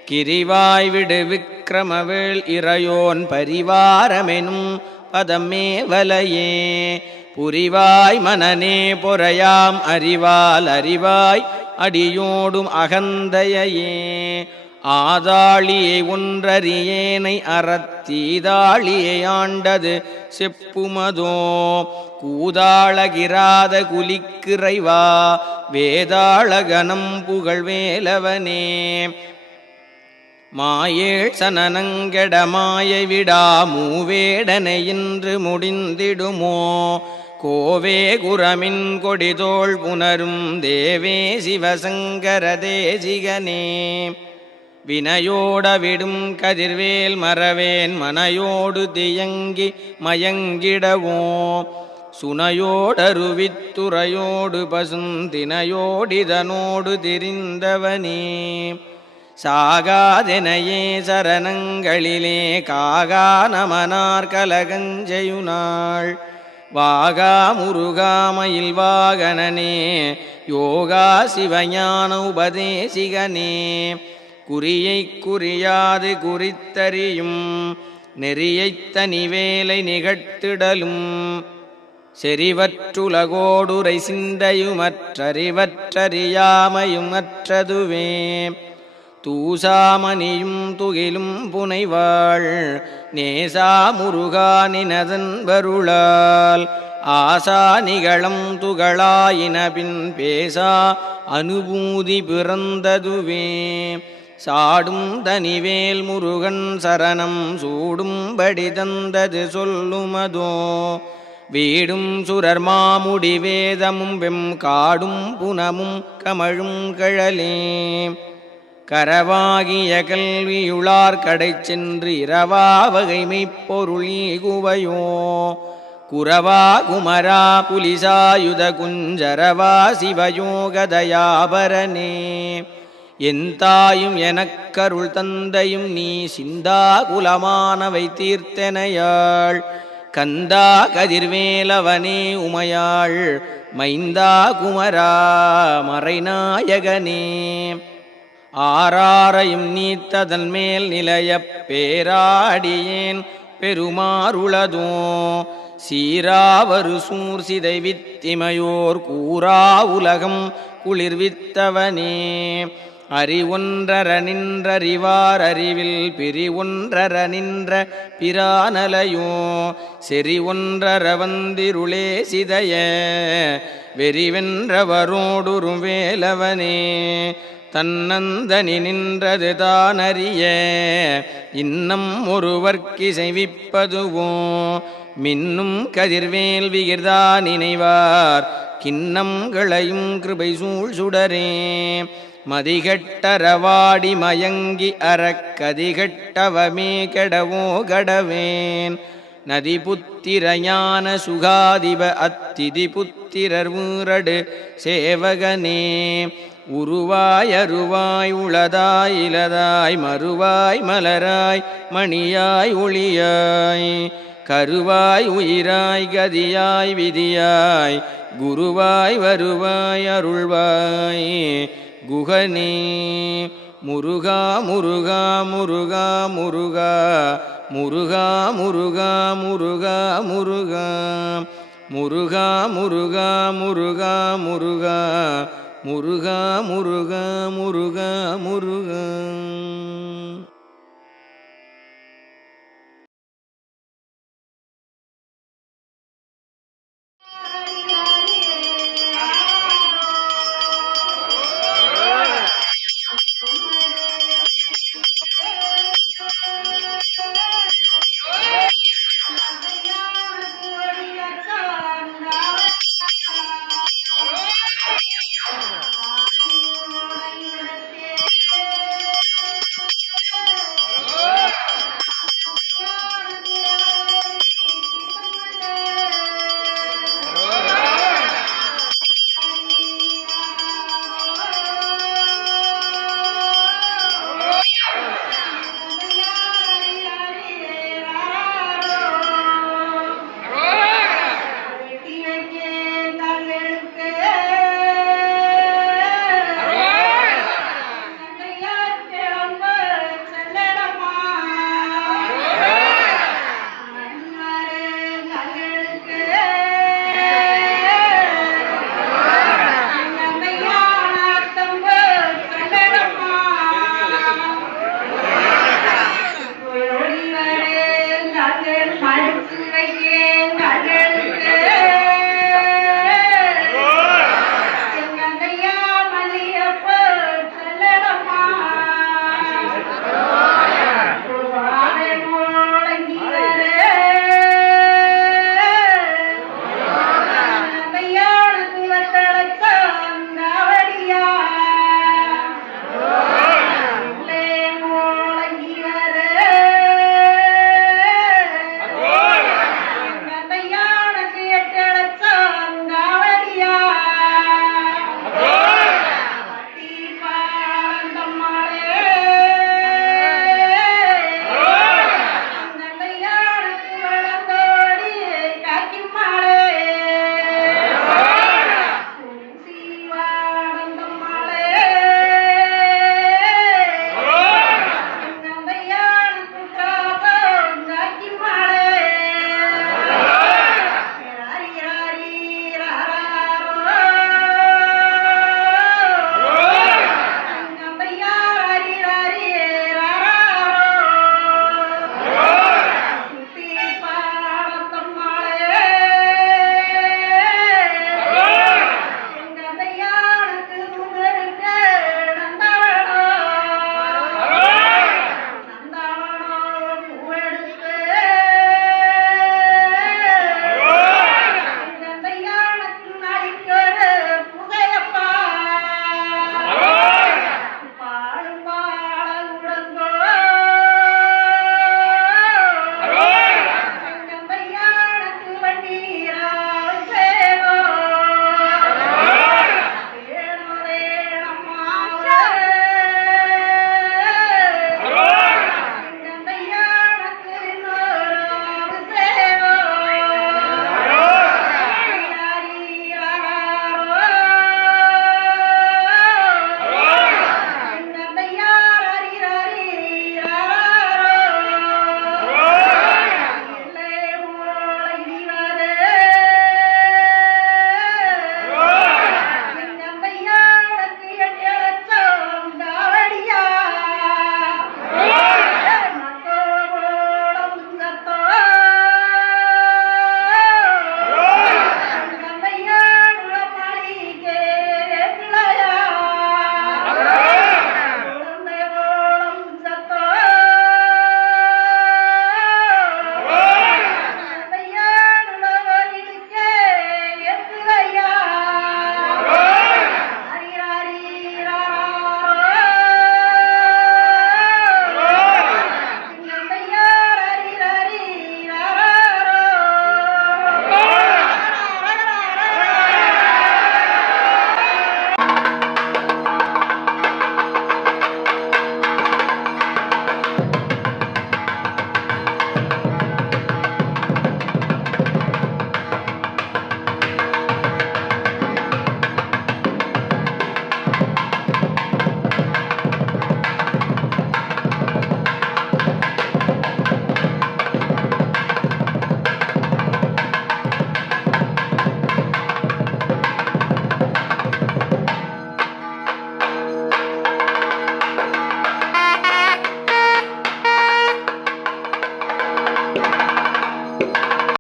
கிரிவாய் விடு விக்கிரமவேள் இறையோன் பரிவாரமெனும் பதமே வலையே புரிவாய் மனநே பொறையாம் அறிவால் அறிவாய் அடியோடும் அகந்தையே ஆதாளியை ஒன்றறியேனை அறத்தீதாளியை ஆண்டது செப்புமதோ கூதாளகிராத குலிக்கிறைவா வேதாளகனம் புகழ்வேலவனே மாயேழ் சனனங்கெட மாயை விடா மூவேடனை இன்று முடிந்திடுமோ கோவே குரமின் கொடிதோள் புனரும் தேவே சிவசங்கர தேசிகனே வினையோட விடும் கதிர்வேல் மறவேன் மனையோடு தியங்கி மயங்கிடவோ சுனையோடருவித்துறையோடு பசுந்தினையோடிதனோடு திரிந்தவனே சாகாதெனையே சரணங்களிலே காகா நமனார் கலகஞ்செயுனாள் வாகா முருகாமயில் வாகனனே யோகா சிவஞான உபதேசிகனே குறியை குறியாது குறித்தறியும் நெறியைத் தனிவேலை நிகழ்த்திடலும் செறிவற்றுலகோடுரை சிந்தையுமற்றறிவற்றறியாமையும் அற்றதுவே தூசாமணியும் துகிலும் புனைவாள் நேசா முருகா நினதன்பருளால் ஆசா நிகழம் துகளாயினபின் பேசா அனுபூதி பிறந்ததுவே சாடும் தனிவேல் முருகன் சரணம் சூடும்படி தந்தது சொல்லுமதோ வீடும் சுரர் மாமுடி வேதமும் வெம் காடும் புனமும் கமழும் கழலே கரவாகிய கல்வியுளார் கடை சென்று இரவா வகைமைப் பொருளீ குவையோ குரவா குமரா புலிசாயுத குஞ்சரவா சிவயோகதயாபரனே என் தாயும் எனக்கருள் தந்தையும் நீ சிந்தா குலமானவை தீர்த்தனையாள் கந்தா கதிர்வேலவனே உமையாள் மைந்தா குமரா மறைநாயகனே ஆராரையும் நீத்ததன் மேல் நிலைய பேராடியேன் பெருமாறுளதோ சீராவரு சூர்சிதை வித்திமையோர் கூறா உலகம் குளிர்வித்தவனே அறிவொன்றர நின்றறிவார் அறிவில் பிரிவொன்றர நின்ற பிரானலையோ செறிவொன்றர வந்திருளே சிதைய வெறிவென்றவரோடுறும் வேலவனே தன்னந்தனி நின்றது தானறிய இன்னம் ஒருவர்க்கு செய்விப்பதுவோ மின்னும் கதிர்வேல் விகிர்தா நினைவார் கிண்ணங்களையும் கிருபை சூழ் சுடரே மதிகட்டரவாடி மயங்கி அறக்கதிகட்டவமே கெடவோ கடவேன் நதி புத்திரஞான சுகாதிப அத்திதி புத்திரர் ஊரடு சேவகனே உருவாய் அருவாய் உளதாய் இலதாய் மறுவாய் மலராய் மணியாய் ஒளியாய் கருவாய் உயிராய் கதியாய் விதியாய் குருவாய் வருவாய் அருள்வாய் குகனே முருகா முருகா முருகா முருகா முருகா முருகா முருகா முருகா முருகா முருகா முருகா முருகா முருகா முருகா முருகா முருகா